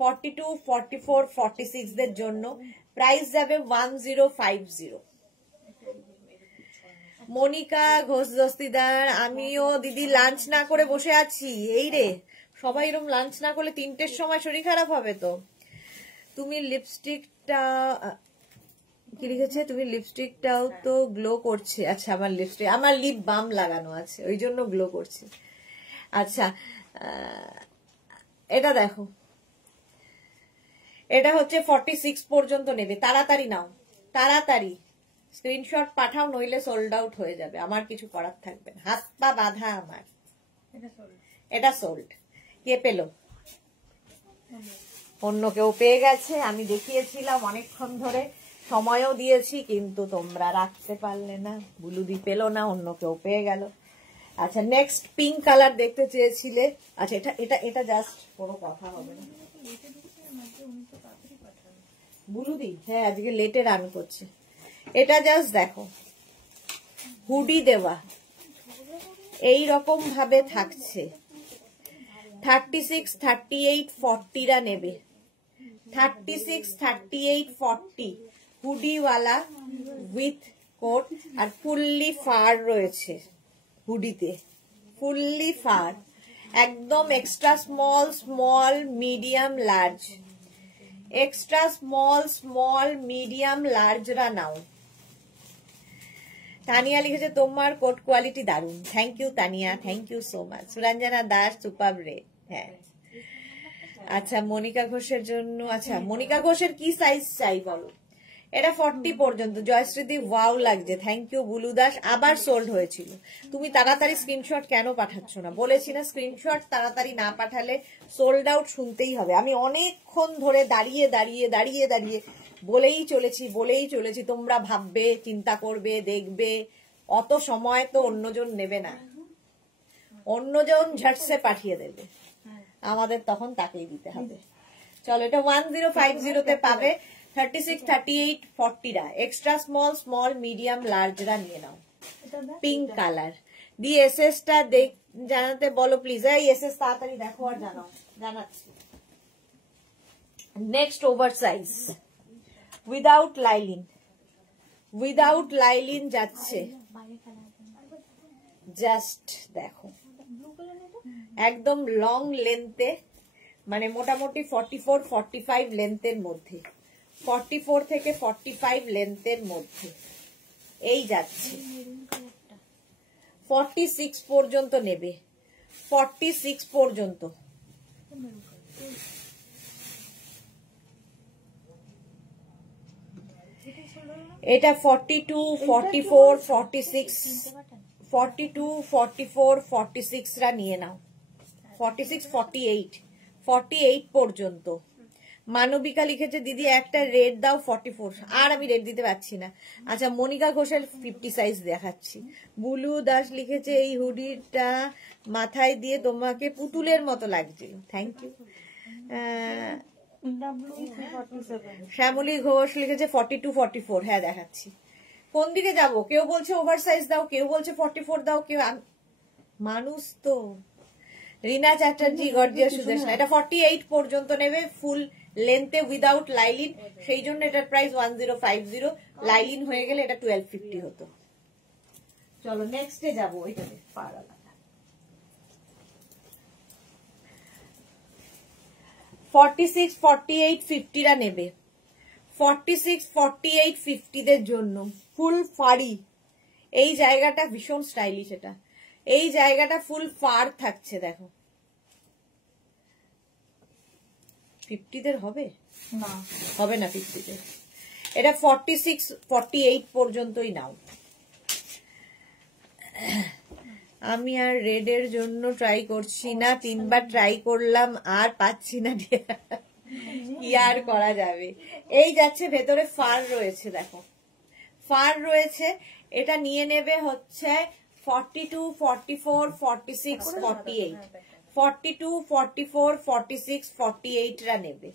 42, 44, 46 দের জন্য প্রাইস যাবে 1050। মনিকা ঘোষ দস্তিদার, আমিও দিদি লাঞ্চ না করে বসে আছি। এই রে, সবাই এরকম লাঞ্চ না করলে 3টের সময় শরীর খারাপ হবে তো। তুমি লিপস্টিকটা কি লিখেছে? তুমি লিপস্টিকটাও তো গ্লো করছে। আচ্ছা আমার লিপ বাম লাগানো আছে, ওই জন্য গ্লো করছে। আচ্ছা এটা দেখো, এটা হচ্ছে 46 পর্যন্ত নেবে। তাড়াতাড়ি নাও, তাড়াতাড়ি স্ক্রিনশট পাঠাও, নইলে সোল্ড আউট হয়ে যাবে। আমার কিছু করার থাকবে না, হাত পা বাঁধা আমার। এটা সোল্ড। কে পেল? অন্য কেউ পেয়ে গেছে। আমি দেখিয়েছিলাম অনেকক্ষণ ধরে, সময়ও দিয়েছি, কিন্তু তোমরা রাখতে পারলে না। বুলুদি পেল না, অন্য কেউ পেয়ে গেল। আচ্ছা নেক্সট পিঙ্ক কালার দেখতে চেয়েছিলে। আচ্ছা এটা এটা এটা জাস্ট কোনো কথা হবে না। বুলুদি হ্যাঁ আজকে লেটে রান করছে। এটা জাস্ট দেখো, হুডি দেওয়া এই রকম ভাবে থাকছে। 36, 38, 40 রা নেবে। 36, 38, 40 হুডিওয়ালা উইথ কোট, আর ফুললি ফার রয়েছে হুডিতে, ফুললি ফার, একদম extra small, small, medium, large. Extra small, small, medium, লার্জরা নাও। তানিয়া লিখেছে তোমার কোট কোয়ালিটি দারুন। Thank you Tania, thank you so much. Suranjana Das super রে। হ্যাঁ আচ্ছা মনিকা ঘোষের জন্য। আচ্ছা মনিকা ঘোষের কি সাইজ চাই বলো? এটা 40 পর্যন্ত। জয়শ্রীদি ওয়াও লাগছে, থ্যাংক ইউ। বুলু দাস আবার সোল্ড হয়েছিল। তুমি তাড়াতাড়ি স্ক্রিনশট কেন পাঠাচ্ছ না? বলেছি না স্ক্রিনশট তাড়াতাড়ি না পাঠালে সোল্ড আউট শুনতেই হবে। আমি অনেকক্ষণ ধরে দাঁড়িয়ে দাঁড়িয়ে দাঁড়িয়ে দাঁড়িয়ে বলেই চলেছি তোমরা ভাববে, চিন্তা করবে, দেখবে। অত সময় তো অন্যজন নেবে না, অন্যজন ঝটসে পাঠিয়ে দেবে, আমাদের তখন তাকেই দিতে হবে। চলো এটা 1050 তে পাবে। 36, 38, 40 রা এক্সট্রা স্মল, স্মল, মিডিয়াম, লার্জরা নিয়ে নাও। পিঙ্ক কালার দিয়ে এসএস টা জানাতে বলো প্লিজ। এই এসএস তাড়াতাড়ি দেখো আর জানাও। জানাচ্ছি। Next over size without lining, যাচ্ছে। জাস্ট দেখো একদম লং লেন্থে, মানে মোটামুটি 44-45 লেন্থের মধ্যে, 44 থেকে 45 লেন্থের মধ্যে এই যাচ্ছে। 46 পর্যন্ত নেবে, 46 পর্যন্ত। এটা 42, 44, 46, 42, 44, 46 রা নিয়ে নাও। 46, 48, 48 পর্যন্ত। মানবিকা লিখেছে দিদি একটা রেড দাও 44, আর আমি রেড দিতে পারছি না। আচ্ছা, মনিকা ঘোষের 50 সাইজ দেখাচ্ছি। বুলু দাস লিখেছে এই হুডিটা মাথায় দিয়ে তোমাকে পুতুলের মতো লাগছিল, থ্যাংক ইউ। শ্যামলী ঘোষ লিখেছে 42, 44, হ্যাঁ দেখাচ্ছি। কোন দিকে যাব? কেউ বলছে ওভার সাইজ দাও, কেউ বলছে 44 দাও, কেউ মানুষ তো। রিনা চ্যাটার্জি গর্জিয়াস সুদেশনা, এটা 48 পর্যন্ত নেবে ফুল লেন্থে উইদাউট লাইলিন, সেই জন্য এটার প্রাইস 1050। লাইলিন হয়ে গেলে এটা 1250 হতো। চলো নেক্সটে যাবো, এটাতে পার আলাদা। 46, 48, 50 রা নেবে। 46, 48, 50 দের জন্য ফুল ফাড়ি। এই জায়গাটা ভীষণ স্টাইলিশ, এটা এই জায়গাটা ফুল ফার থাকছে, দেখো। 50 দের হবে না, হবে না 50 দের। এটা 46, 48 পর্যন্তই নাও। আমি আর রেড এর জন্য ট্রাই করছি না, 3 বার ট্রাই করলাম আর পাচ্ছি না, কি আর করা যাবে। এই যাচ্ছে, ভেতরে ফার রয়েছে, দেখো ফার রয়েছে। এটা নিয়ে নেবে হচ্ছে 42, 44, 46, 48, 42, 44, 46, 48 রা নেবে।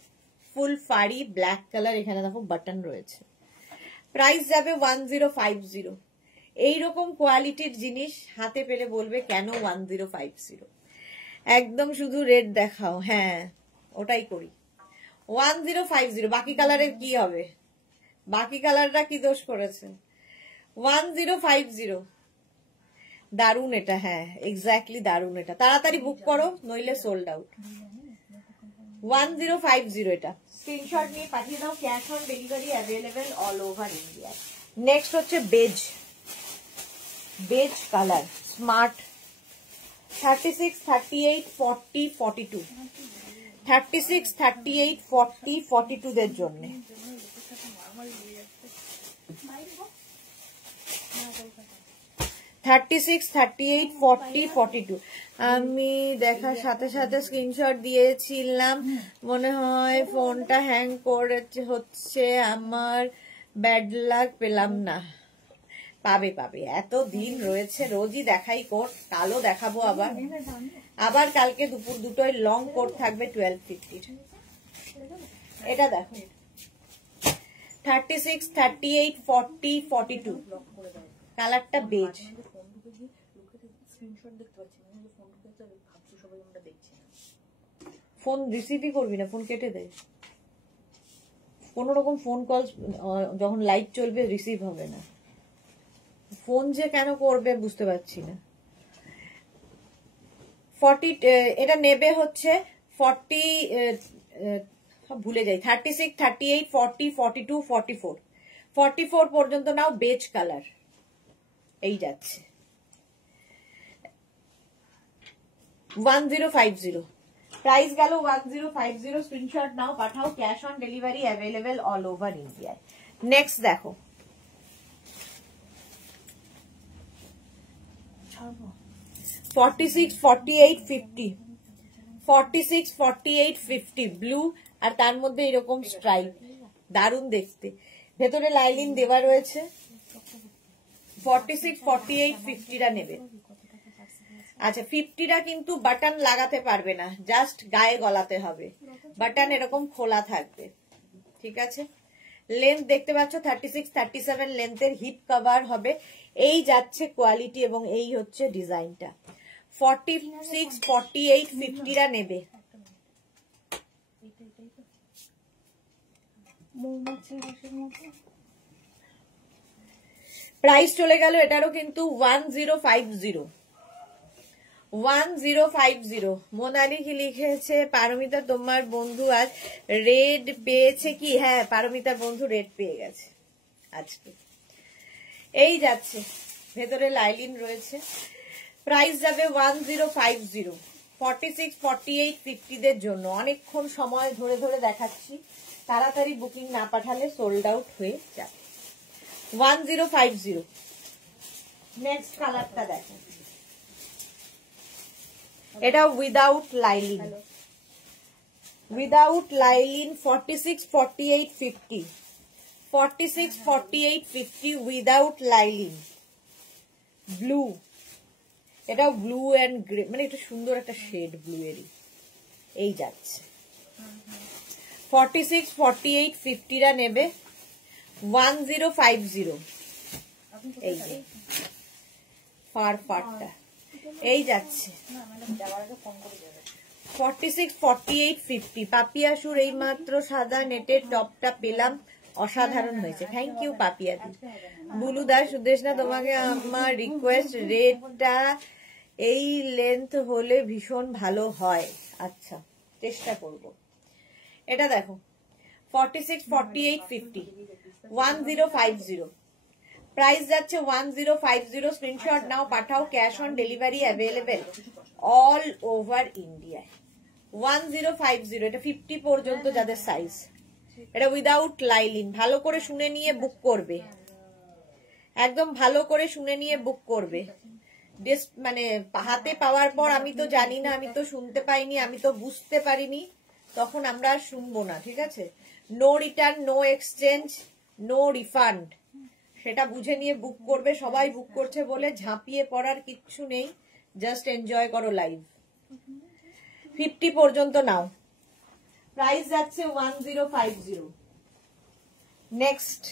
ফুল ফাড়ি ব্ল্যাক কালার, এখানে দেখো বাটন রয়েছে। প্রাইস যাবে 1050। এইরকম কোয়ালিটির জিনিস হাতে পেলে বলবে কেন 1050। একদম শুধু রেড দেখাও, হ্যাঁ ওটাই করি। 1050। বাকি কালারের কি হবে? বাকি কালাররা কি দোষ করেছে? 1050 দারুন এটা, হ্যাঁ এক্স্যাক্টলি দারুন এটা। তাড়াতাড়ি বুক করো নইলে সোল্ড আউট। 1050 এটা স্ক্রিনশট নিয়ে পাঠিয়ে দাও। Cash on delivery available all over India. Next হচ্ছে বেজ, বেজ কালার স্মার্ট। 36, 38, 40, 42, 36, 38, 40, 42 দের জন্য। আমি দেখার সাথে সাথে স্ক্রিনশট দিয়েছিলাম, মনে হয় ফোনটা হ্যাং করে হচ্ছে আমার, ব্যাড লাক পেলাম না। পাবে পাবে, এত দিন রয়েছে, রোজই দেখাই কোট, কালও দেখাবো আবার। আবার কালকে দুপুর দুটোয় লং কোট থাকবে 1250। এটা দেখো 36, 38, 40, 42 কালারটা বেজ। ফোন রিসিভই করবি না, ফোন কেটে দে। কোন রকম ফোন কল যখন লাইট চলবে রিসিভ হবে না। ফোন যে কেন করবে বুঝতে পারছি না। 40 এটা নেবে হচ্ছে 40, ভুলে যাই, 36, 38, 40, 42, 44, 44 পর্যন্ত নাও। বেজ কালার এই যাচ্ছে 1050। প্রাইস গেল 1050। স্ক্রিনশট নাও, পাঠাও। Cash on delivery available all over ইন্ডিয়ায়। নেক্সট দেখো, ছাড়বো 46, 48, 50, 46, 48, 50 ব্লু, আর তার মধ্যে এরকম স্ট্রাইপ, দারুণ দেখতে। ভেতরে লাইলিন দেওয়া রয়েছে। 46, 48, 50 টা নেবে। আচ্ছা 50 টা কিন্তু বাটন লাগাতে পারবে না, জাস্ট গায়ে গলাতে হবে। বাটন এরকম খোলা থাকবে, ঠিক আছে। লেন্থ দেখতে পাচ্ছ 36, 37 লেন্থের হিপ কভার হবে। এই যাচ্ছে কোয়ালিটি এবং এই হচ্ছে ডিজাইনটা। 46, 48, 50 টা নেবে। প্রাইস চলে গেল এটারও কিন্তু 1050। 1050 মোনালি কি লিখেছে, পারমিতা তোমার বন্ধু আজ রেড পেয়েছে কি? হ্যাঁ, পারমিতার বন্ধু রেড পেয়ে গেছে আজকে। এই যাচ্ছে, ভেতরে লাইলিন রয়েছে। প্রাইস যাবে 1050, 46, 48, 50 দের জন্য। অনেকক্ষণ সময় ধরে ধরে দেখাচ্ছি, তাড়াতাড়ি বুকিং না পাঠালে সোল্ড আউট হয়ে যাবে। 1050। নেক্সট কালারটা দেখো, এটা without lining, without lining 46, 48, 50, 46, 48, 50 without lining, blue. এটা ব্লু এন্ড গ্রে, মানে এটা সুন্দর একটা শেড ব্লু এরই। এই যাচ্ছে 46, 48, 50 রা নেবে 1050। এই যে ফারটা এই যাচ্ছে 46, 48, 50। পাপিয়াসুর এই মাত্র সাদা নেটের টপটা পেলাম, অসাধারণ হয়েছে। Thank you পাপিয়াদি। বুলুদা সুদেশনা তোমাকে আমার রিকোয়েস্ট, রেডটা এই লেন্থ হলে ভীষণ ভালো হয়। আচ্ছা, চেষ্টা করব। এটা দেখো 46, 48, 50, 1050। প্রাইস যাচ্ছে 1050। স্ক্রিনশট নাও, পাঠাও, cash on delivery available all over India. 1050, এটা 50 পর্যন্ত যাদের সাইজ। এটা উইদাউট লাইলিন। ভালো করে শুনে নিয়ে বুক করবে, একদম ভালো করে শুনে নিয়ে বুক করবে। মানে হাতে পাওয়ার পর আমি তো জানি না, আমি তো শুনতে পাইনি, আমি তো বুঝতে পারিনি, তখন আমরা আর শুনবো না, ঠিক আছে? No return, no exchange, no refund, সেটা বুঝে নিয়ে বুক করবে। সবাই বুক করছে বলে ঝাঁপিয়ে পড়ার কিচ্ছু নেই, জাস্ট এনজয় করো লাইভ। 50 পর্যন্ত নাও। প্রাইস যাচ্ছে 1050। নেক্সট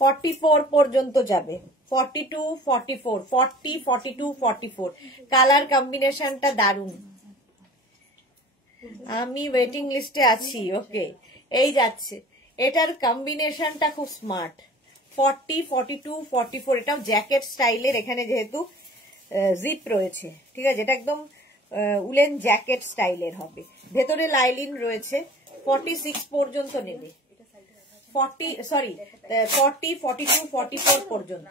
44 পর্যন্ত যাবে, 42, 44, 40, 42, 44। কালার কম্বিনেশনটা দারুন। আমি ওয়েটিং লিস্টে আছি। ওকে, এই যাচ্ছে, এটার কম্বিনেশনটা খুব স্মার্ট। 40, 42, 44, এটাও জ্যাকেট স্টাইলের। এখানে যেহেতু জিপ রয়েছে, ঠিক আছে, এটা একদম উলেন জ্যাকেট স্টাইলের হবে। ভেতরে লাইলিন রয়েছে। 46 পর্যন্ত নেবে, 40, 42, 44 পর্যন্ত,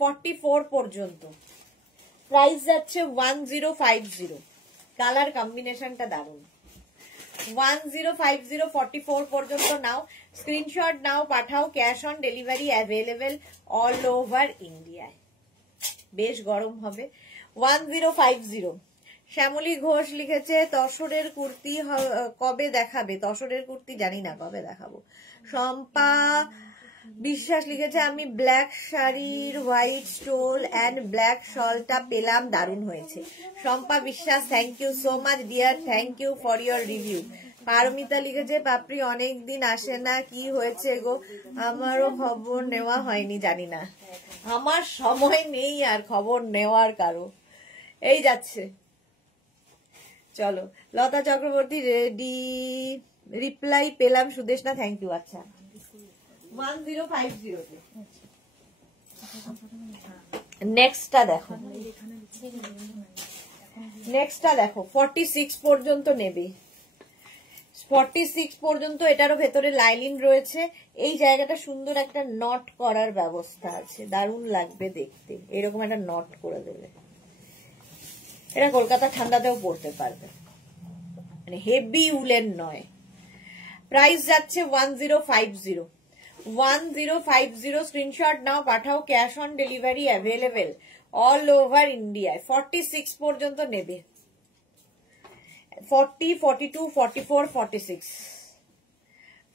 44 পর্যন্ত। প্রাইস যাচ্ছে 1050। কালার কম্বিনেশনটা দারুন। 1050, 44 পর্যন্ত নাও। স্ক্রিনশট নাও, পাঠাও, cash on delivery available all over ইন্ডিয়ায়। বেশ গরম হবে। 1050। শ্যামলী ঘোষ লিখেছে, তসরের কুর্তি কবে দেখাবে? তসরের কুর্তি জানি না কবে দেখাবো। শম্পা বিশ্বাস লিখেছে, আমি ব্ল্যাক শাড়ির হোয়াইট স্টোল অ্যান্ড ব্ল্যাক শলটা পেলাম, দারুণ হয়েছে। Shampa Biswas, thank you so much dear, thank you for your review. Paromita লিখেছে, পাপড়ি অনেকদিন আসে না, কি হয়েছে গো? আমারও খবর নেওয়া হয়নি, জানি না, আমার সময় নেই আর খবর নেওয়ার কারো। এই যাচ্ছে, চলো। লতা চক্রবর্তী রেডি, রিপ্লাই পেলাম সুদেশনা, থ্যাংক ইউ। আচ্ছা 1050। নেক্সটটা দেখো, নেক্সটটা দেখো 46 পর্যন্ত নেবে, 46 পর্যন্ত। এটারও ভেতরে লাইলিন রয়েছে। এই জায়গাটা সুন্দর একটা নট করার ব্যবস্থা আছে, দারুণ লাগবে দেখতে। এরকম একটা নট করে দেবে, এটা কলকাতা ঠান্ডাতেও পরতে পারবে, মানে হেভি উলেন নয়। প্রাইস যাচ্ছে 1050, 1050। স্ক্রিনশট নাও, পাঠাও, cash on delivery available all over ইন্ডিয়ায়। 46 পর্যন্ত নেবে, 40, 42, 44, 46,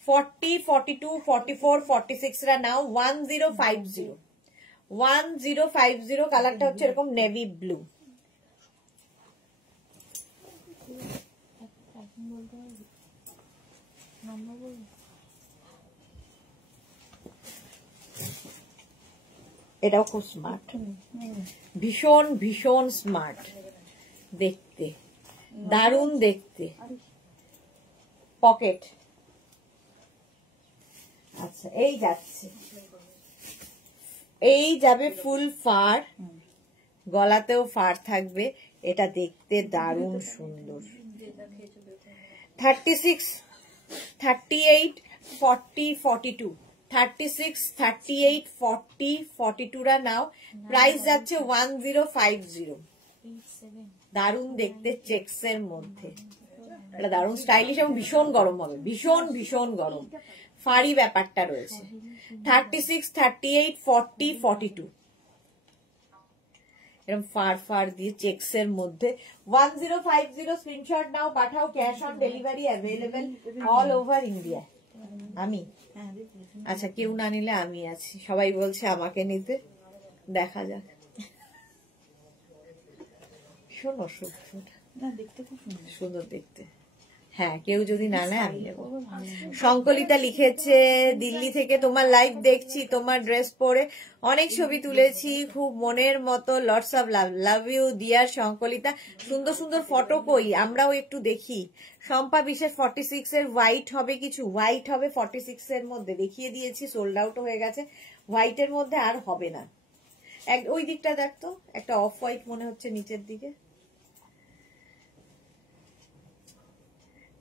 40, 42, 44, 46 রা নাও। 1050, 1050। কালারটা হচ্ছে এরকম নেভি ব্লু। এটাও খুব স্মার্ট, ভীষণ ভীষণ স্মার্ট দেখতে, দারুণ দেখতে। পকেট, আচ্ছা এই যাচ্ছে এই যাবে ফুল ফার, গলাতেও ফার থাকবে, এটা দেখতে দারুণ সুন্দর। 36, 38, 40, 42, 36, 38, 40, 42 রা নাও। প্রাইস যাচ্ছে 1050। দারুণ দেখতে, চেক্স এর মধ্যে, এটা দারুণ স্টাইলিশ এবং ভীষণ গরম হবে, ভীষণ ভীষণ গরম, ফাড়ি ব্যাপারটা রয়েছে। 36, 38, 40, 42 এরকম ফার ফার দিয়ে চেক্স এর মধ্যে। 1050 স্ক্রিনশট নাও, পাঠাও, cash on delivery available all over India. আমি আচ্ছা, কেউ না নিলে আমি আছি, সবাই বলছে আমাকে নিতে, দেখা যাক। শোনো, দেখতে খুব সুন্দর দেখতে, হ্যাঁ, কেউ যদি না নেয় আমি নেবো। শঙ্কলিতা লিখেছে দিল্লি থেকে তোমার লাইভ দেখছি, তোমার ড্রেস পরে অনেক ছবি তুলেছি, খুব মনের মতো, lots of love, love you dear Shankalita. সুন্দর সুন্দর ফটো কই, আমরাও একটু দেখি। শম্পা বিশেষ 46 এর হোয়াইট হবে, কিছু হোয়াইট হবে 46 এর মধ্যে, দেখিয়ে দিয়েছি, সোল্ড আউট হয়ে গেছে, হোয়াইটের মধ্যে আর হবে না। ওই দিকটা দেখতো, একটা অফ হোয়াইট মনে হচ্ছে নিচের দিকে,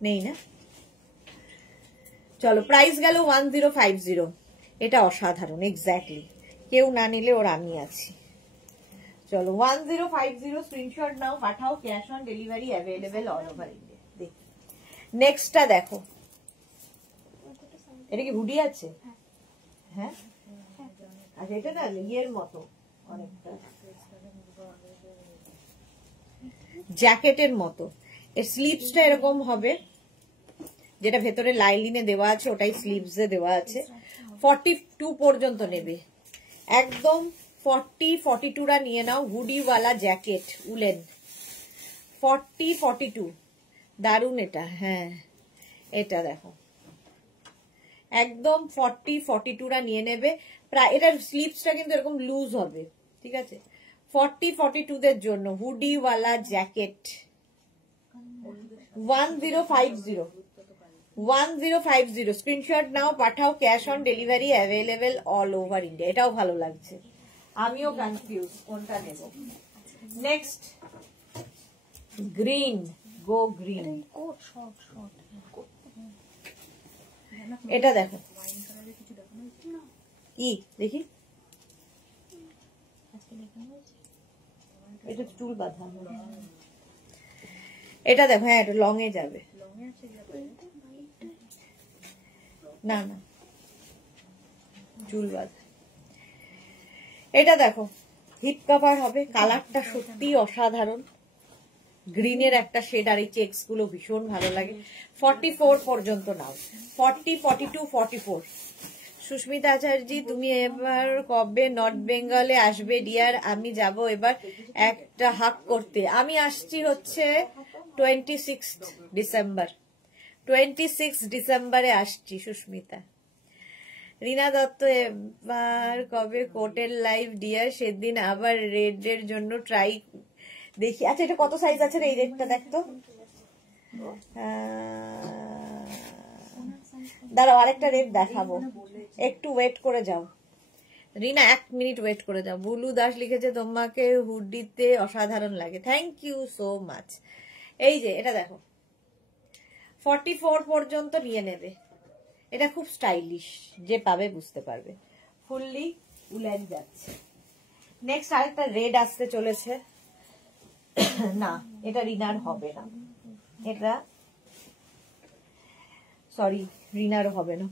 নেই না? চলো, প্রাইস গেল 1050। এটা অসাধারণ, এক্স্যাক্টলি, কেউ না নিলে ওর আমি আছি। চলো 1050 স্ক্রিনশট নাও, পাঠাও, cash on delivery available all over India. দেখি নেক্সটটা দেখো, এটা কি হুডি আছে? হ্যাঁ, আচ্ছা, এটা না ইয়ের মতো অনেকটা জ্যাকেটের মতো, এর স্লিভসটা এরকম হবে, যেটা ভেতরে লাইলিনে দেওয়া আছে ওটাই স্লিভসে দেওয়া আছে। 42 পর্যন্ত নেবে, একদম 40, 42 রা নিয়ে নাও, হুডিওয়ালা জ্যাকেট উলেন। 40, 42 দারুন এটা, হ্যাঁ, এটা দেখো, একদম 40, 42 রা নিয়ে নেবে। প্রায় এটার স্লিভসটা কিন্তু এরকম লুজ হবে, ঠিক আছে? 40, 42 দের জন্য হুডিওয়ালা জ্যাকেট 1050 স্ক্রিনশট নাও, পাঠাও, cash on delivery available all over India. এটাও ভালো লাগছে, আমিও কনফিউজ কোনটা নেব। নেক্সট গ্রিন, গো গ্রিন, এটা দেখো কি দেখি, এটা চুল বাঁধা, এটা দেখো, হ্যাঁ, এটা লং এ যাবে, না না চুল বাঁধা। এটা দেখো, হিপ কভার হবে, কালারটা সত্যি অসাধারণ, গ্রিনের একটা শেড, আর এই চেক্স গুলো ভীষণ ভালো লাগে। 44 পর্যন্ত নাও, 40, 42, 44। সুস্মিতা আচার্যি, তুমি এবার কবে নর্থ বেঙ্গলে আসবে ডিয়ার? আমি যাব এবার একটা হাক করতে, আমি আসছি হচ্ছে 26 ডিসেম্বর, 26 ডিসেম্বরে আসছি সুস্মিতা। রিনা দত্ত, এবার কবে কোটের লাইভ ডিয়ার? সেদিন আবার রেডের জন্য ট্রাই দেখি। আচ্ছা, এটা কত সাইজ আছে রে? এই রেডটা দেখতো, দাঁড়াও, আরেকটা রেড দেখাবো, একটু ওয়েট করে যাও রিনা, 1 মিনিট ওয়েট করে যাও। বুলু দাস লিখেছে তোমাকে হুডিতে অসাধারণ লাগে, থ্যাংক ইউ সো মাচ। এই যে এটা দেখো, 44 পর্যন্ত নিয়ে নেবে, এটা খুব স্টাইলিশ, যে পাবে বুঝতে পারবে, ফুললি উলেন যাচ্ছে। নেক্সট আরেকটা রেড আসতে চলেছে, না এটা রিনার হবে না, এটা সরি রিনার হবে না,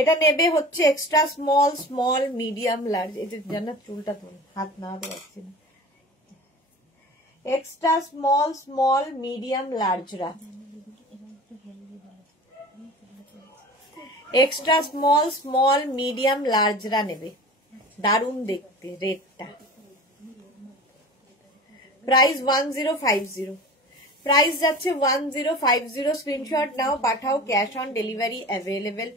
এটা নেবে হচ্ছে extra small, small, medium, large. এই যে জান্নাত চুলটা তো হাত নাড়াতে পারছি না, এক্সট্রা স্মল, স্মল, মিডিয়াম, লার্জরা, এক্সট্রা স্মল, স্মল, মিডিয়াম, লার্জরা নেবে, দারুণ দেখতে রেডটা। প্রাইস 1050, প্রাইস যাচ্ছে 1050। স্ক্রিনশট নাও, পাঠাও, cash on delivery available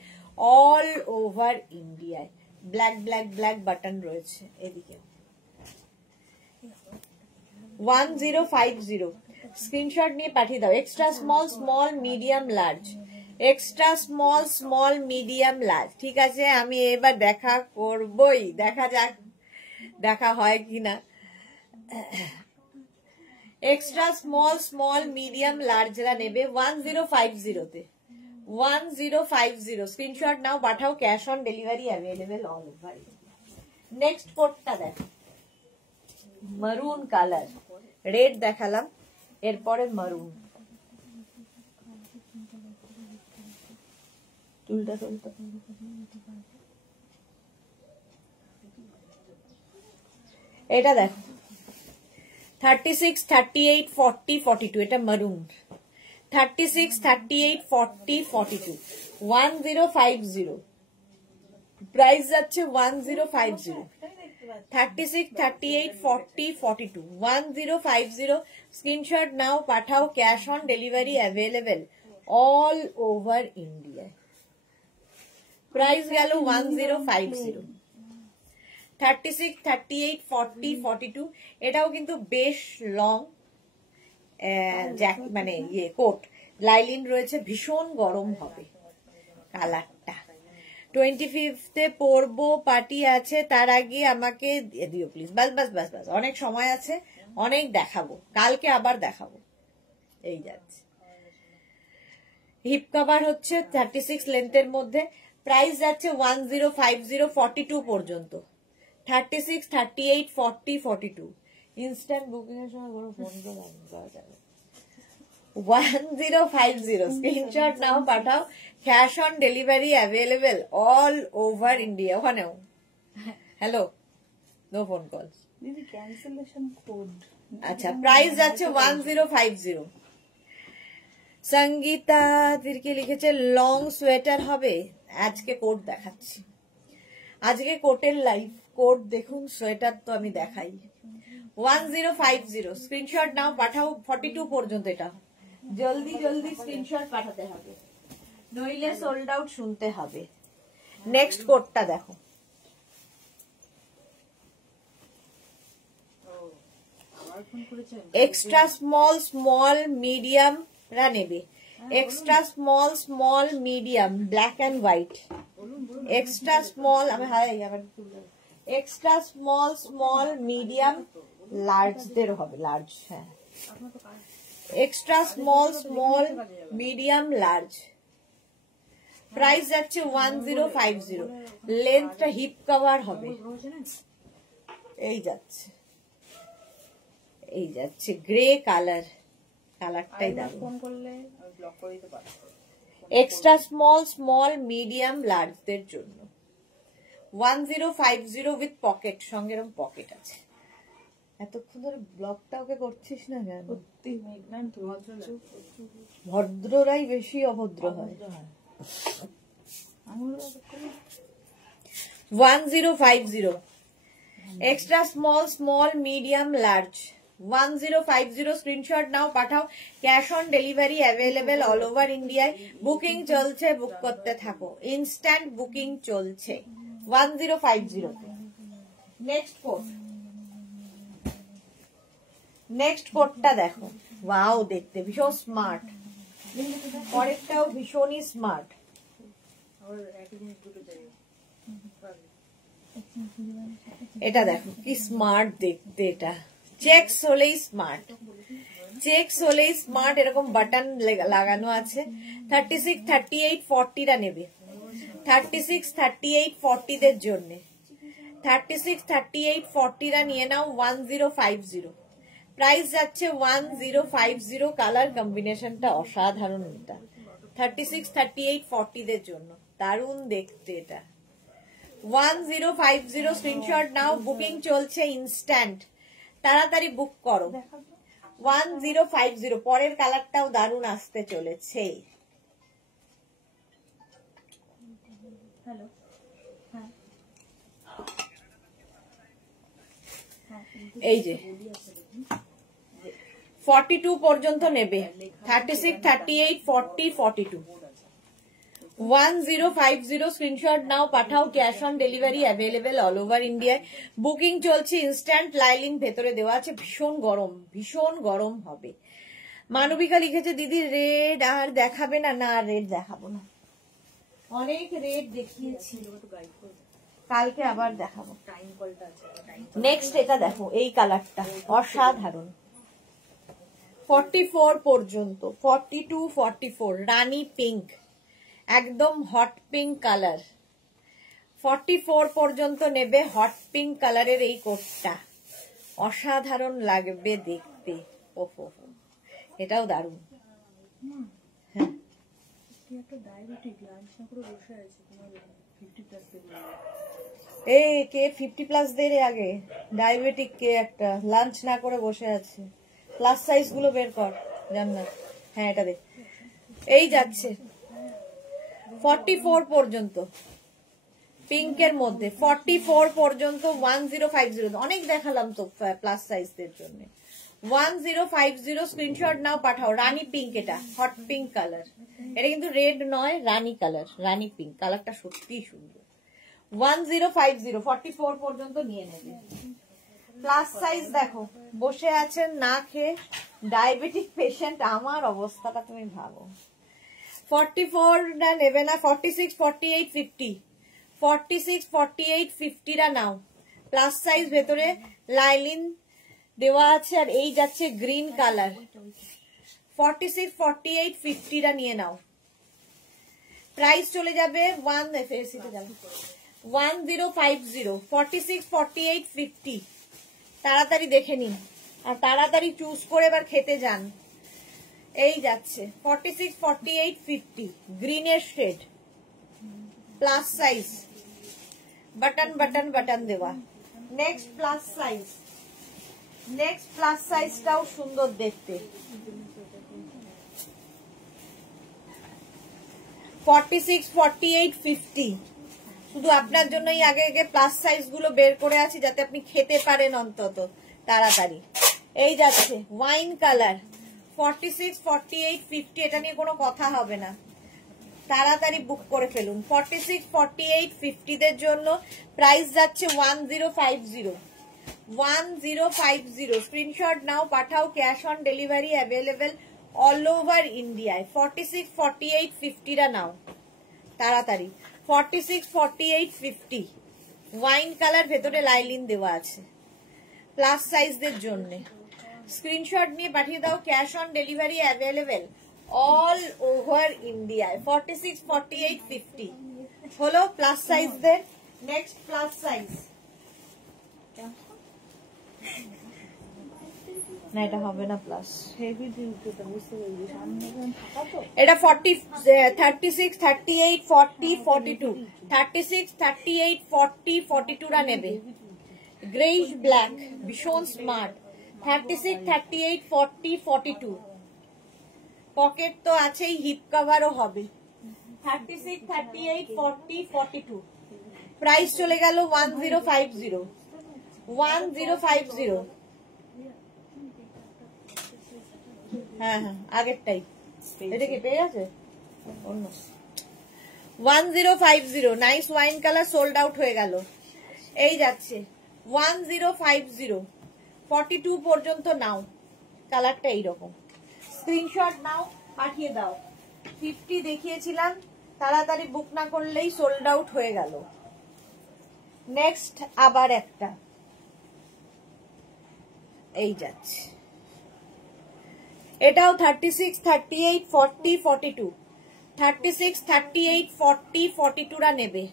all over ইন্ডিয়ায়। ব্ল্যাক ব্ল্যাক ব্ল্যাক বাটন রয়েছে এদিকে। 1050 স্ক্রিনশট নিয়ে পাঠিয়ে দাও। Extra small, small, medium, large, extra small, small, medium, large. ঠিক আছে, আমি এবার দেখা করবই, দেখা যাক দেখা হয় কিনা। এক্সট্রা স্মল মিডিয়াম লার্জরা নেবে 1050 তে, 1050 স্ক্রিনশট নাও পাঠাও, cash on delivery available all over. Next কোটটা দেখো, মারুন কালার, রেড দেখালাম, এরপরে মারুন। এটা দেখো 36, 38, 40, 42, এটা মারুন। 36, 38, 40, 42, 1050, প্রাইস যাচ্ছে 1050। 36, 38, 40, 42, 1050 স্ক্রিনশট নাও পাঠাও, cash on delivery available all over India. Price গেল 1050। 36, 38, 40, 42 এটাও কিন্তু বেশ লং মানে ইয়ে কোট, লাইলিন রয়েছে, ভীষণ গরম হবে কালারটা। 25 পরবো, পার্টি আছে, তার আগে আমাকে দিও প্লিজ। বাস বাস বাস বাস, অনেক সময় আছে, অনেক দেখাবো, কালকে আবার দেখাবো। এই যাচ্ছে, হিপ কভার হচ্ছে 36 লেন্থের মধ্যে, প্রাইস যাচ্ছে 1050, 42 পর্যন্ত। 36, 38, 40, 42 ইনস্ট্যান্ট বুকিং এর সময় কোনো ফোন করা যাবে। 1050 স্ক্রিনশট নাও পাঠাও, cash on delivery available all over India. ওখানেও হ্যালো, নো ফোন কল, দিদি ক্যান্সেলেশন কোড। আচ্ছা, প্রাইস যাচ্ছে 1050। সঙ্গীতা দিরকে লিখেছে লং সোয়েটার হবে, আজকে কোট দেখাচ্ছি, আজকে কোটের লাইভ কোট দেখুন, সোয়েটার তো আমি দেখাই। 1050 স্ক্রিনশট নাও পাঠাও, 42 পর্যন্ত। এটা জলদি জলদি স্ক্রিনশট পাঠাতে হবে, নইলে সোল্ড আউট শুনতে হবে। নেক্সট কোটটা দেখো, এক্সট্রা স্মল মিডিয়াম রা নেবে, extra small medium black and white, extra small, আমি এক্সট্রা স্মল মিডিয়াম লার্জদের হবে, লার্জ, হ্যাঁ, extra small medium large, price যাচ্ছে 1050। লেন্থটা হিপ কভার হবে। এই যাচ্ছে, এই যাচ্ছে গ্রে কালার, কালারটাই দারুণ। ফোন করলে ব্লক করে দিতে পারবো। এক্সট্রা স্মল মিডিয়াম লার্জদের জন্য 1050 উইথ পকেট, সঙ্গে এরকম পকেট আছে। এতক্ষণ ধরে ব্লগটা ওকে করছিস না কেন? ভদ্ররাই বেশি অভদ্র হয়। 1050 extra small medium large 1050 screenshot নাও পাঠাও, cash on delivery available all over ইন্ডিয়ায়। বুকিং চলছে, বুক করতে থাকো, ইনস্ট্যান্ট বুকিং চলছে 1050। নেক্সট কোটটা দেখো, ওয়াও, দেখতে ভীষণ স্মার্ট, পরেরটাও ভীষণই স্মার্ট। এটা দেখো কি স্মার্ট দেখতে, এটা চেকস হলেই স্মার্ট, চেকস হলেই স্মার্ট, এরকম বাটন লাগানো আছে। 36, 38, 40 রা নেবে, 36, 38, 40 দের জন্য। 36, 38, 40 রা নিয়ে নাও 1050, প্রাইস যাচ্ছে 1050। কালার কম্বিনেশনটা অসাধারণ, এটা 36, 38, 40 দের জন্য দারুণ দেখতে। এটা 1050 স্ক্রিনশট নাও, বুকিং চলছে ইনস্ট্যান্ট, তাড়াতাড়ি বুক করো। 1050 পরের কালারটাও দারুণ আসতে চলেছে। এই যে 42 পর্যন্ত নেবে, 36, 38, 40, 42 1050 স্ক্রিনশট নাও পাঠাও, cash on delivery available all over ইন্ডিয়ায়। বুকিং চলছে ইনস্ট্যান্ট, লাইলিন ভেতরে দেওয়া আছে, ভীষণ গরম হবে। মানবিকা লিখেছে দিদি রেড আর দেখাবে না? না, রেড দেখাবো না, অনেক রেড দেখিয়েছি। কালকে আবার দেখাবো। নেক্সট এটা দেখো, এই কালারটা অসাধারণ। 44 পর্যন্ত, 42, 44 রানী পিঙ্ক, একদম হট পিঙ্ক কালার। 44 পর্যন্ত নেবে হট পিঙ্ক কালারের এই কোটটা, অসাধারণ লাগবে দেখতে। ওহো, এটাও দারুণ। হ্যাঁ, এই কে 50+ দের আগে ডায়াবেটিক কে একটা লাঞ্চ না করে বসে আছে। প্লাস সাইজ গুলো বের কর জান্নাত। হ্যাঁ এটা দেখ, এই যাচ্ছে 44 পর্যন্ত পিঙ্কের মধ্যে। 44 পর্যন্ত 1050, অনেক দেখালাম তো প্লাস সাইজদের জন্য। 1050 স্ক্রিনশট নাও, পাঠাও। রানী পিঙ্ক, এটা হট পিঙ্ক কালার, এটা কিন্তু রেড নয়, রানী কালার, রানী পিঙ্ক কালারটা সত্যি সুন্দর। 1050 44 পর্যন্ত নিয়ে নেবে। প্লাস সাইজ দেখো, বসে আছেন না খেয়ে ডায়াবেটিক পেশেন্ট, আমার অবস্থাটা তুমি ভাবো। 44 না নেবে না, 46, 48, 50, 46, 48, 50 রা নাও। প্লাস সাইজ, ভেতরে লাইলিন দেওয়া আছে, আর এই যাচ্ছে গ্রিন কালার। 46, 48, 50 রা নিয়ে নাও। প্রাইস চলে যাবে 1050, 46, 48, 50। তাড়াতাড়ি দেখে নিন আর তাড়াতাড়ি চুজ করে এবার খেতে যান। এই যাচ্ছে 46, 48, 50 গ্রিনের shade, plus size, button button button দেওয়া। Next plus size, next plus সাইজটাও সুন্দর দেখতে। 46, 48, 50 শুধু আপনার জন্যই আগে আগে প্লাস সাইজ গুলো বের করে আছি, যাতে আপনি খেতে পারেন অন্তত তাড়াতাড়ি। এই যাচ্ছে ওয়াইন কালার, 46, 48, 50, এটা নিয়ে কোনো কথা হবে না, তাড়াতাড়ি বুক করে ফেলুন। 46, 48, 50 দের জন্য প্রাইস যাচ্ছে 1050, 1050। স্ক্রিনশট নাও, পাঠাও। Cash on delivery available all over ইন্ডিয়ায়। 46, 48, 50 রা নাও তাড়াতাড়ি। 46, 48, 50 ওয়াইন কালার, ভেতরে লাইলিন দেওয়া আছে, প্লাস সাইজদের জন্য। স্ক্রিনশট নিয়ে পাঠিয়ে দাও। Cash on delivery available all over ইন্ডিয়ায়। 46, 48, 50 হলো প্লাস সাইজদের। নেক্সট প্লাস সাইজ, না এটা হবে না প্লাস, এটা 36, 38, 40, 42, 36, 38, 40, 42 রা নেবে। গ্রেইশ ব্ল্যাক, ভীষণ স্মার্ট। 36, 38, 40, 42 পকেট তো আছেই, হিপ কভারও হবে। 36, 38, 40, 42 প্রাইস চলে গেল 1050, 1050। হ্যাঁ হ্যাঁ আগেরটাই, এটা কি পেয়ে গেছে অন্য। 1050 nice wine colour, sold out হয়ে গেল। এই যাচ্ছে 1050, 42 পর্যন্ত নাও। কালারটা এইরকম, স্ক্রিনশট নাও, পাঠিয়ে দাও। 50 দেখিয়েছিলাম, তাড়াতাড়ি বুক না করলেই সোল্ড আউট হয়ে গেল। নেক্সট আবার একটা, এই যাচ্ছে, এটাও 36, 38, 40, 42, 36, 38, 40, 42 রা নেবে।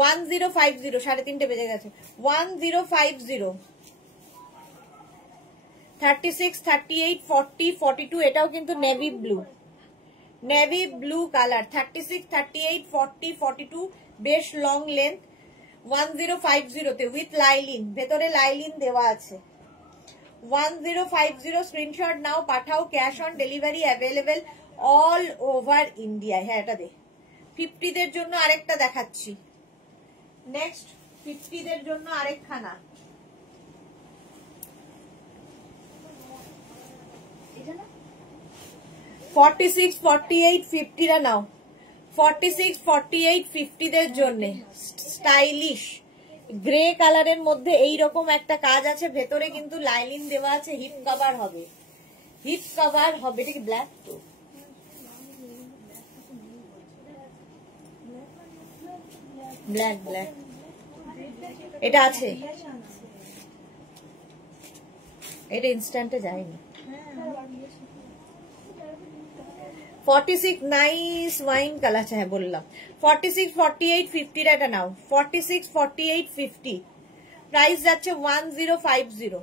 1050, 3:30 বেজে গেছে। 1050, 36, 38, 40, 42 এটাও কিন্তু navy blue, navy blue colour. 36, 38, 40, 42 বেশ লং লেন্থ। 1050 তে উইথ লাইলিন, ভেতরে লাইলিন দেওয়া আছে। 1050 স্ক্রিনশট নাও, পাঠাও। Cash on delivery available all over India. হ্যাঁ এটা দে। 50 দের জন্য আরেকটা দেখাচ্ছি। নেক্সট 50 দের জন্য আরেকখানা, এটা না 46, 48, 50 রা নাও। 46, 48, 50 দের জন্য স্টাইলিশ গ্রে কালারের মধ্যে এইরকম একটা কাজ আছে, ভেতরে কিন্তু লাইলিন দেওয়া আছে, হিপ কভার হবে, হিপ কভার হবে। এটা কি ব্ল্যাক? তো ব্ল্যাক ব্ল্যাক এটা আছে, এটা ইনস্ট্যান্টে যায়নি। 46 নাইস ওয়াইন কালার আছে, হ্যাঁ বললাম। 46 48 50 এটা নাও। 46 48 50 প্রাইস যাচ্ছে 1050,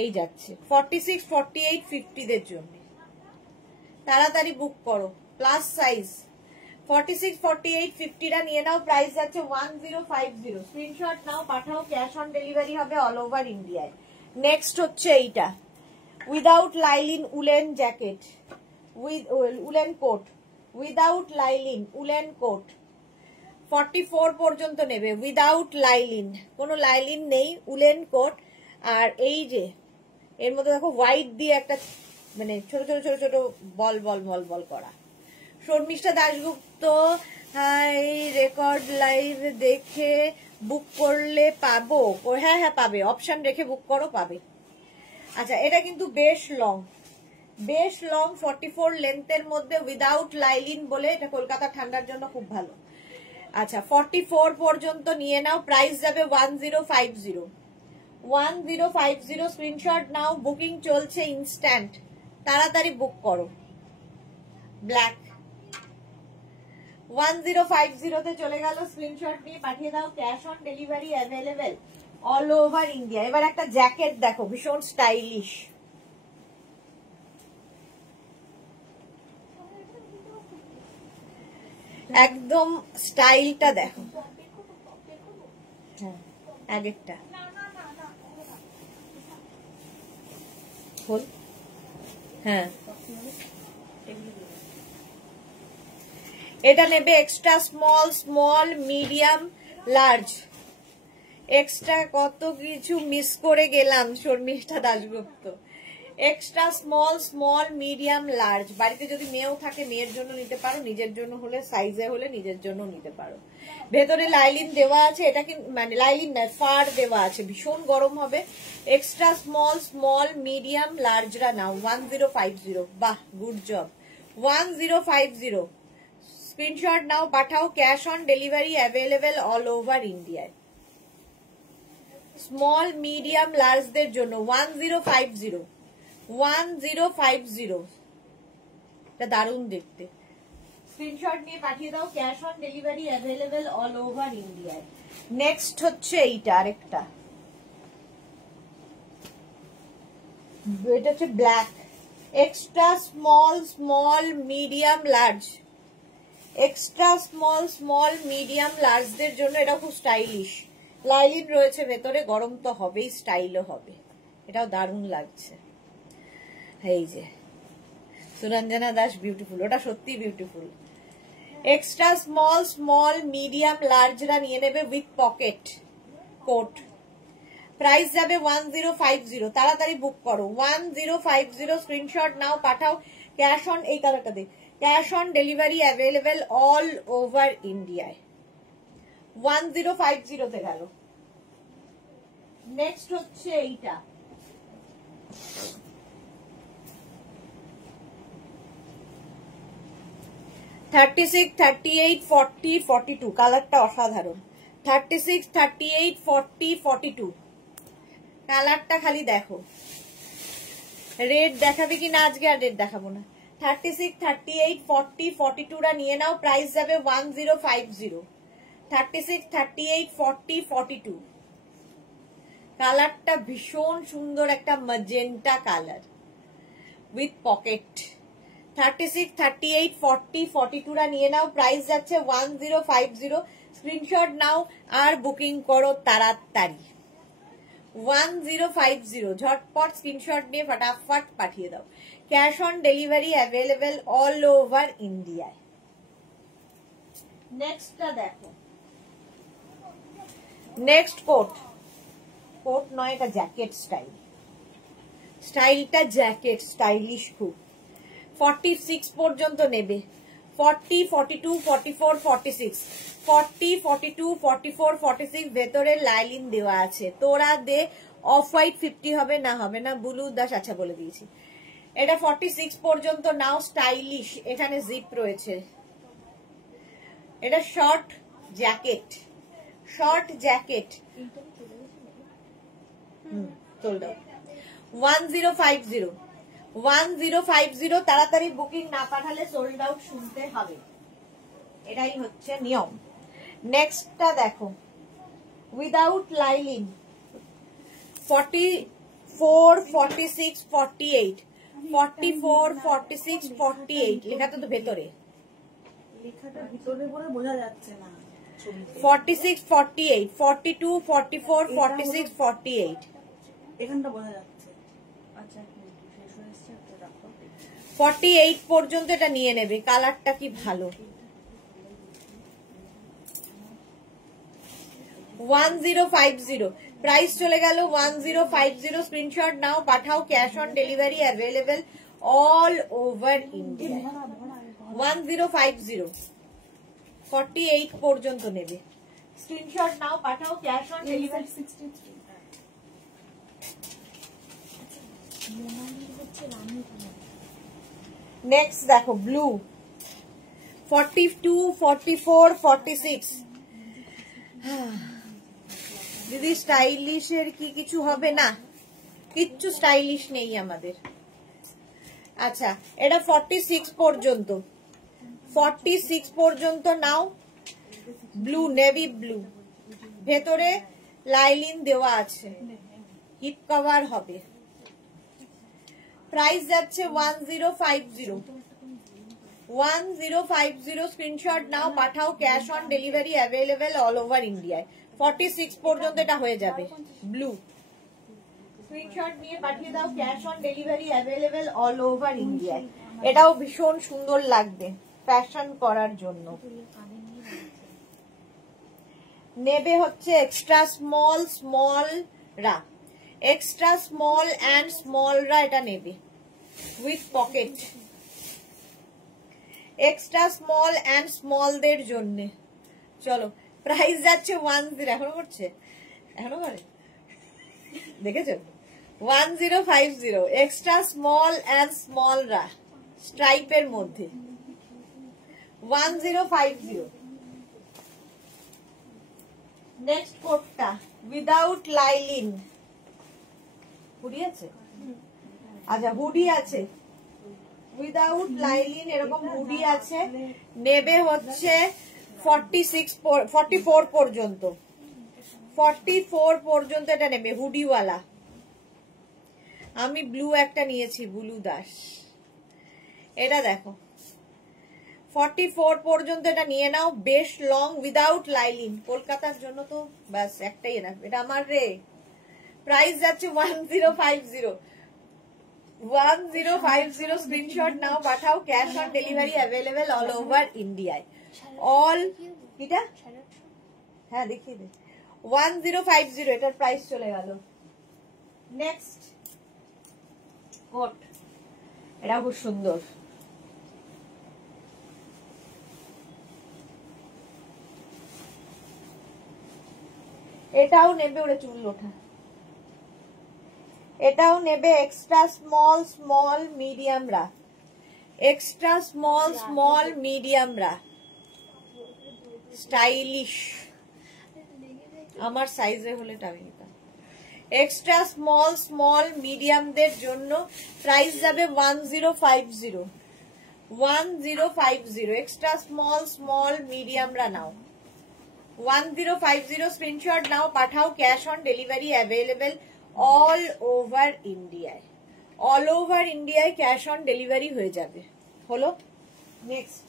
এই যাচ্ছে 46 48 50 দের জন্য। তাড়াতাড়ি বুক করো, প্লাস সাইজ 46 48 50 টা নিয়ে নাও, প্রাইস যাচ্ছে 1050। স্ক্রিনশট নাও, পাঠাও, ক্যাশ অন ডেলিভারি হবে অল ওভার ইন্ডিয়ায়। নেক্সট হচ্ছে এইটা, without lining woollen jacket, with woollen coat, without lining woollen coat. 44 পর্যন্ত নেবে, উইদাউট লাইলিন, কোনো লাইলিন নেই, উলেন কোট। আর এই যে এর মধ্যে দেখো হোয়াইট দিয়ে একটা মানে ছোট ছোট ছোট ছোট বল বল বল বল করা। Sharmistha Dasgupta, hi record live দেখে বুক করলে পাবো? হ্যাঁ হ্যাঁ পাবে, অপশন রেখে বুক করো, পাবে। আচ্ছা, এটা কিন্তু বেশ লং, বেশ লং, 44 লেন্থের মধ্যে উইদাউট লাইলিন বলে, এটা কলকাতা ঠান্ডার জন্য খুব ভালো। আচ্ছা 44 পর্যন্ত নিয়ে নাও, প্রাইস যাবে 1050। 1050 স্ক্রিনশট নাও, বুকিং চলছে ইনস্ট্যান্ট, তাড়াতাড়ি বুক করো। ব্ল্যাক 1050 তে চলে গেল, স্ক্রিনশট নিয়ে পাঠিয়ে দাও, cash on delivery available all over India. এবার একটা জ্যাকেট দেখো, ভীষণ স্টাইলিশ, একদম স্টাইলটা দেখো। হ্যাঁ আগেরটা খোল, হ্যাঁ এটা নেবে extra small, small medium large. Extra কত কিছু মিস করে গেলাম Sharmistha Dasgupta. Extra small, small medium large. বাড়িতে যদি মেয়েও থাকে মেয়ের জন্য নিতে পারো, নিজের জন্য হলে সাইজে হলে নিজের জন্য নিতে পারো। ভেতরে লাইলিন দেওয়া আছে, এটা কি মানে লাইলিন না, ফার দেওয়া আছে, ভীষণ গরম হবে। এক্সট্রা স্মল, স্মল মিডিয়াম লার্জরা নাও 1050। বাহ, গুড জব। 1050 স্ক্রিনশট নাও, পাঠাও, cash on delivery available all over ইন্ডিয়ায়। স্মল মিডিয়াম লার্জদের জন্য 1050, 1050। এটা দারুণ দেখতে, স্ক্রিনশট নিয়ে পাঠিয়ে দাও, cash on delivery available all over ইন্ডিয়ায়। নেক্সট হচ্ছে এইটা, আরেকটা, এটা হচ্ছে black, extra small, small medium large. Extra small, small medium লার্জদের জন্য এটা খুব স্টাইলিশ, লাইলিন রয়েছে ভেতরে, গরম তো হবেই, স্টাইলও হবে, এটাও দারুণ লাগছে। এই যে সুরঞ্জনা দাস বিউটিফুল, ওটা সত্যি beautiful. Extra small, small medium লার্জরা নিয়ে নেবে উইথ পকেট কোট, প্রাইস যাবে 1050। তাড়াতাড়ি বুক করো, 1050 স্ক্রিনশট নাও, পাঠাও, ক্যাশ অন, এই কালারটা দে, cash on delivery available all over ইন্ডিয়ায়। 1050 তে গেল। নেক্সট হচ্ছে এইটা, থার্টি সিক্স 38 40 42, কালারটা অসাধারণ। 36 38 40 42 কালারটা খালি দেখো। রেড দেখাবে কি না আজকে? আর রেড দেখাবো না। 36 38 40 42 রা নিয়ে নাও, প্রাইস যাবে 1050। 36 38 40 42 কালারটা ভীষণ সুন্দর, একটা ম্যাজেন্টা কালার উইথ পকেট। 36 38 40 42 রা নিয়ে নাও, প্রাইস যাচ্ছে 1050। স্ক্রিনশট নাও আর বুকিং করো তাড়াতাড়ি। 1050 ঝটপট স্ক্রিনশট নিয়ে ফটাফট পাঠিয়ে দাও, cash on delivery available all over ইন্ডিয়ায়। নেক্সটটা দেখো, নেক্সট কোট, কোট নয় এটা জ্যাকেট স্টাইল, স্টাইলটা জ্যাকেট স্টাইলিশ খুব। 46 পর্যন্ত নেবে, 40 42 44 46, 40 42 44 46 ভেতরে লাইলিন দেওয়া আছে। তোরা দে, অফ হোয়াইট 50 হবে না, হবে না, ব্লু দাস, আচ্ছা বলে দিয়েছি। এটা 46 পর্যন্ত নাও, স্টাইলিশ, এখানে জিপ রয়েছে। এটা short jacket, short jacket sold out 1050 1050 তাড়াতাড়ি বুকিং না পাঠালে সোল্ড আউট শুনতে হবে, এটাই হচ্ছে নিয়ম। নেক্সটটা দেখো উইদাউট লাইলিন 44 46 48 44 46 48 লেখা তো ভেতরে, লেখাটা ভিতরে বলে বোঝা যাচ্ছে না। 46 48 42 44 46 48 এখানটা বোঝা যাচ্ছে। আচ্ছা শেষ হয়ে এসছে, রাখো। 48 পর্যন্ত এটা নিয়ে নেবে, কালারটা কি ভালো। 1050 প্রাইস চলে গেল 1050। স্ক্রিনশট নাও, পাঠাও, cash on delivery available all over India. 1050 48 পর্যন্ত নেবে, স্ক্রিনশট নাও, পাঠাও, ক্যাশ অন ডেলিভারি। নেক্সট দেখো ব্লু 42 44 46 দিদি স্টাইলিশের কি কিছু হবে না? কিচ্ছু স্টাইলিশ নেই আমাদের। আচ্ছা এটা 46 পর্যন্ত, 46 পর্যন্ত নাও। ব্লু, নেভি ব্লু, ভেতরে লাইলিন দেওয়া আছে, হিপ কভার হবে। প্রাইস যাচ্ছে 1050 1050। স্ক্রিনশট নাও, পাঠাও, cash on delivery available all over ইন্ডিয়ায়। 46 পর্যন্ত এটা হয়ে যাবে। ব্লু স্ক্রিনশট নিয়ে পাঠিয়ে দাও, cash on delivery available all over ইন্ডিয়ায়। এটাও ভীষণ সুন্দর লাগবে ফ্যাশন করার জন্য। নেবে হচ্ছে এক্সট্রা স্মল স্মল রা, এক্সট্রা স্মল অ্যান্ড স্মল রা এটা নেবে with pocket, extra small and স্মলদের জন্য। চলো প্রাইস যাচ্ছে 10, এখনো করছে, এখনো করে দেখেছো 1050 এক্সট্রা স্মল অ্যান্ড স্মল রা স্ট্রাইপের মধ্যে 1050। নেক্সট কোটটা উইদাউট লাইলিন, হুডি আছে, আচ্ছা হুডি আছে উইদাউট লাইলিন, এরকম হুডি আছে। নেবে হচ্ছে 44 পর্যন্ত, 44 পর্যন্ত এটা নেবে হুডিওয়ালা। আমি ব্লু একটা নিয়েছি, ব্লু দাস, এটা দেখো 44 পর্যন্ত এটা নিয়ে নাও, বেশ লং উইদাউট লাইলিন। কলকাতার জন্য তো ব্যাস একটাই না, এটা আমার রে। প্রাইস যাচ্ছে 1050 1050। স্ক্রিনশট নাও, পাঠাও, cash on delivery available all over ইন্ডিয়ায়। অল এটা হ্যাঁ দেখিয়ে দে 1050, এটার প্রাইস চলে গেল। নেক্সট কোট, এটা খুব সুন্দর, এটাও নেবে, ওরে চুল ওঠা, এটাও নেবে এক্সট্রা স্মল স্মল মিডিয়াম রা, এক্সট্রা স্মল স্মল মিডিয়াম রা, স্টাইলিশ, আমার সাইজে হলে আমি নিতাম। এক্সট্রা স্মল স্মল মিডিয়ামদের জন্য প্রাইস যাবে 1050 1050। এক্সট্রা স্মল স্মল মিডিয়াম রা নাও 1050। স্ক্রিনশট নাও, পাঠাও, cash on delivery available all over ইন্ডিয়ায়, অল ওভার ইন্ডিয়ায় ক্যাশ অন ডেলিভারি হয়ে যাবে। হলো নেক্সট।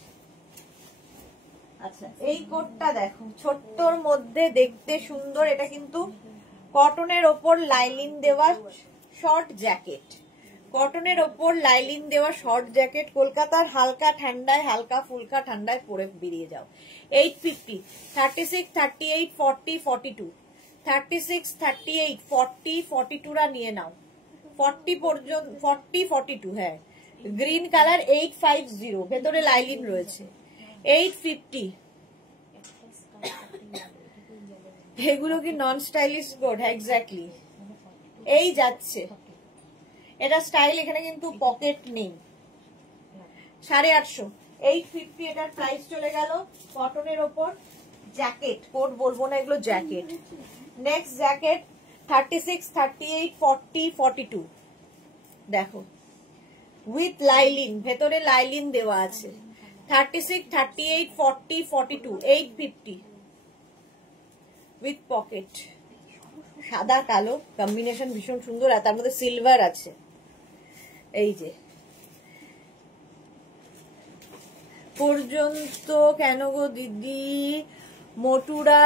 আচ্ছা এই কোটটা দেখো, ছোট্টর মধ্যে দেখতে সুন্দর, এটা কিন্তু কটনের ওপর লাইলিন দেওয়া শর্ট জ্যাকেট, কটনের ওপর লাইলিন দেওয়া শর্ট জ্যাকেট। কলকাতার হালকা ঠান্ডায়, হালকা ফুলকা ঠান্ডায় পরে বেরিয়ে যাও। 850 36 38 40 42 36 38 40 42 রা নিয়ে নাও, 40 পর্যন্ত 40 42 হ্যাঁ গ্রিন কালার 850, ভেতরে লাইলিন রয়েছে 850। এগুলো কি নন স্টাইলিশ কোট? এক্স্যাক্টলি এই যাচ্ছে, এটা স্টাইল, এখানে কিন্তু পকেট নেই। 850 850 এটার প্রাইস চলে গেল। কটনের ওপর জ্যাকেট, কোট বলবো না, এগুলো জ্যাকেট। নেক্সট জ্যাকেট 36, 38, 40, 42 দেখো উইথ লাইলিন, ভেতরে লাইলিন দেওয়া আছে। 36, 38, 40, 42 850 উইথ পকেট। সাদা কালো কম্বিনেশন ভীষণ সুন্দর, আর তার মধ্যে সিলভার আছে। এই যে পর্যন্ত কেন গো দিদি, মোটুরা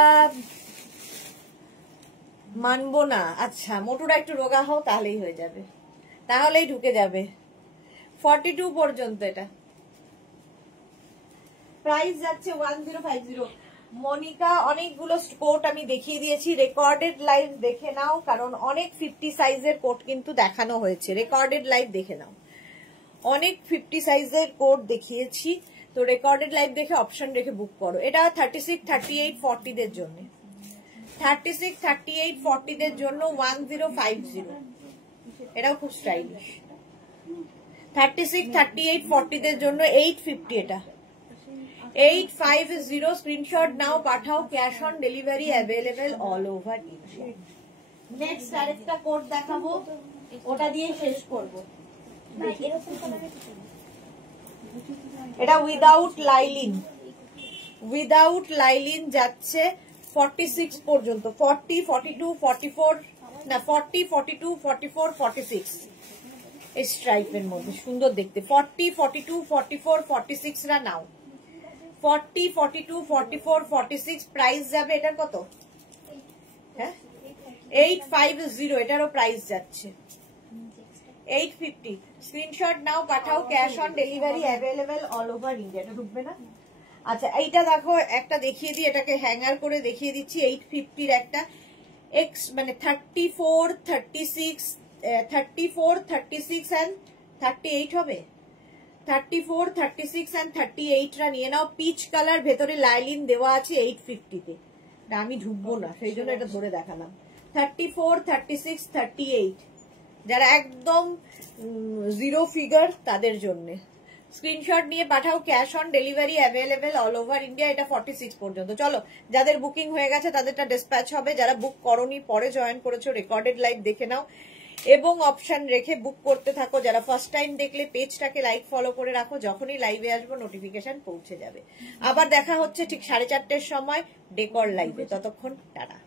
মানবো না। আচ্ছা মোটুরা একটু রোগা হও তাহলেই হয়ে যাবে, তাহলেই ঢুকে যাবে। 42 পর্যন্ত এটা প্রাইস যাচ্ছে 1050। মনিকা অনেকগুলো কোট আমি দেখিয়ে দিয়েছি, রেকর্ডেড লাইভ দেখে নাও, কারণ অনেক 50 সাইজের কোট কিন্তু দেখানো হয়েছে। রেকর্ডেড লাইভ দেখে নাও, অনেক 50 সাইজের কোট দেখিয়েছি, তো রেকর্ডেড লাইভ দেখে অপশন রেখে বুক করো। এটা 36, 38, 40 দের জন্য, 36, 38, 40 দের জন্য 1050। এটাও খুব স্টাইলিশ। 36, 38, 40 দের জন্য 850। এটা 850। স্ক্রিনশট নাও, পাঠাও, cash on delivery available all over India. Next আরেকটা কোড দেখাবো, ওটা দিয়ে শেষ করবো। এটা উইদাউট লাইলিন, উইদাউট লাইলিন যাচ্ছে 46 পর্যন্ত। 40, 42, 44 না 40, 42, 44, 46 এই স্ট্রাইপের মধ্যে সুন্দর দেখতে। 40, 42, 44, 46 রা নাও। 40, 42, 44, 46 প্রাইস যাবে এটার কত? হ্যাঁ 850। এটারও প্রাইস যাচ্ছে 850। স্ক্রিনশট নাও, পাঠাও, cash on delivery available all over India. এটা ঢুকবে না? আচ্ছা এইটা দেখো, একটা দেখিয়ে দিই, এটাকে হ্যাঙ্গার করে দেখিয়ে দিচ্ছি। 850 একটা এক্স মানে 34, 36, 34, 36 এন্ড 38 হবে। 34, 36 এন্ড 38 রা নিয়ে নাও। পিচ কালার, ভেতরে লাইলিন দেওয়া আছে 850 তে। আমি ঢুকবো না সেই জন্য এটা ধরে দেখালাম। 34, 36, 38 যারা একদম জিরো ফিগার তাদের জন্য। স্ক্রিনশট নিয়ে পাঠাও, cash on delivery available all over India. এটা 46 পর্যন্ত। চলো যাদের বুকিং হয়ে গেছে তাদেরটা ডিসপ্যাচ হবে, যারা বুক করোনি পরে জয়েন করেছো রেকর্ডেড লাইভ দেখে নাও এবং অপশন রেখে বুক করতে থাকো। যারা ফার্স্ট টাইম দেখলে পেজটাকে লাইক ফলো করে রাখো, যখনই লাইভে আসবো নোটিফিকেশন পৌঁছে যাবে। আবার দেখা হচ্ছে ঠিক 4:30 সময় ডেকর লাইভে। ততক্ষণ টাটা।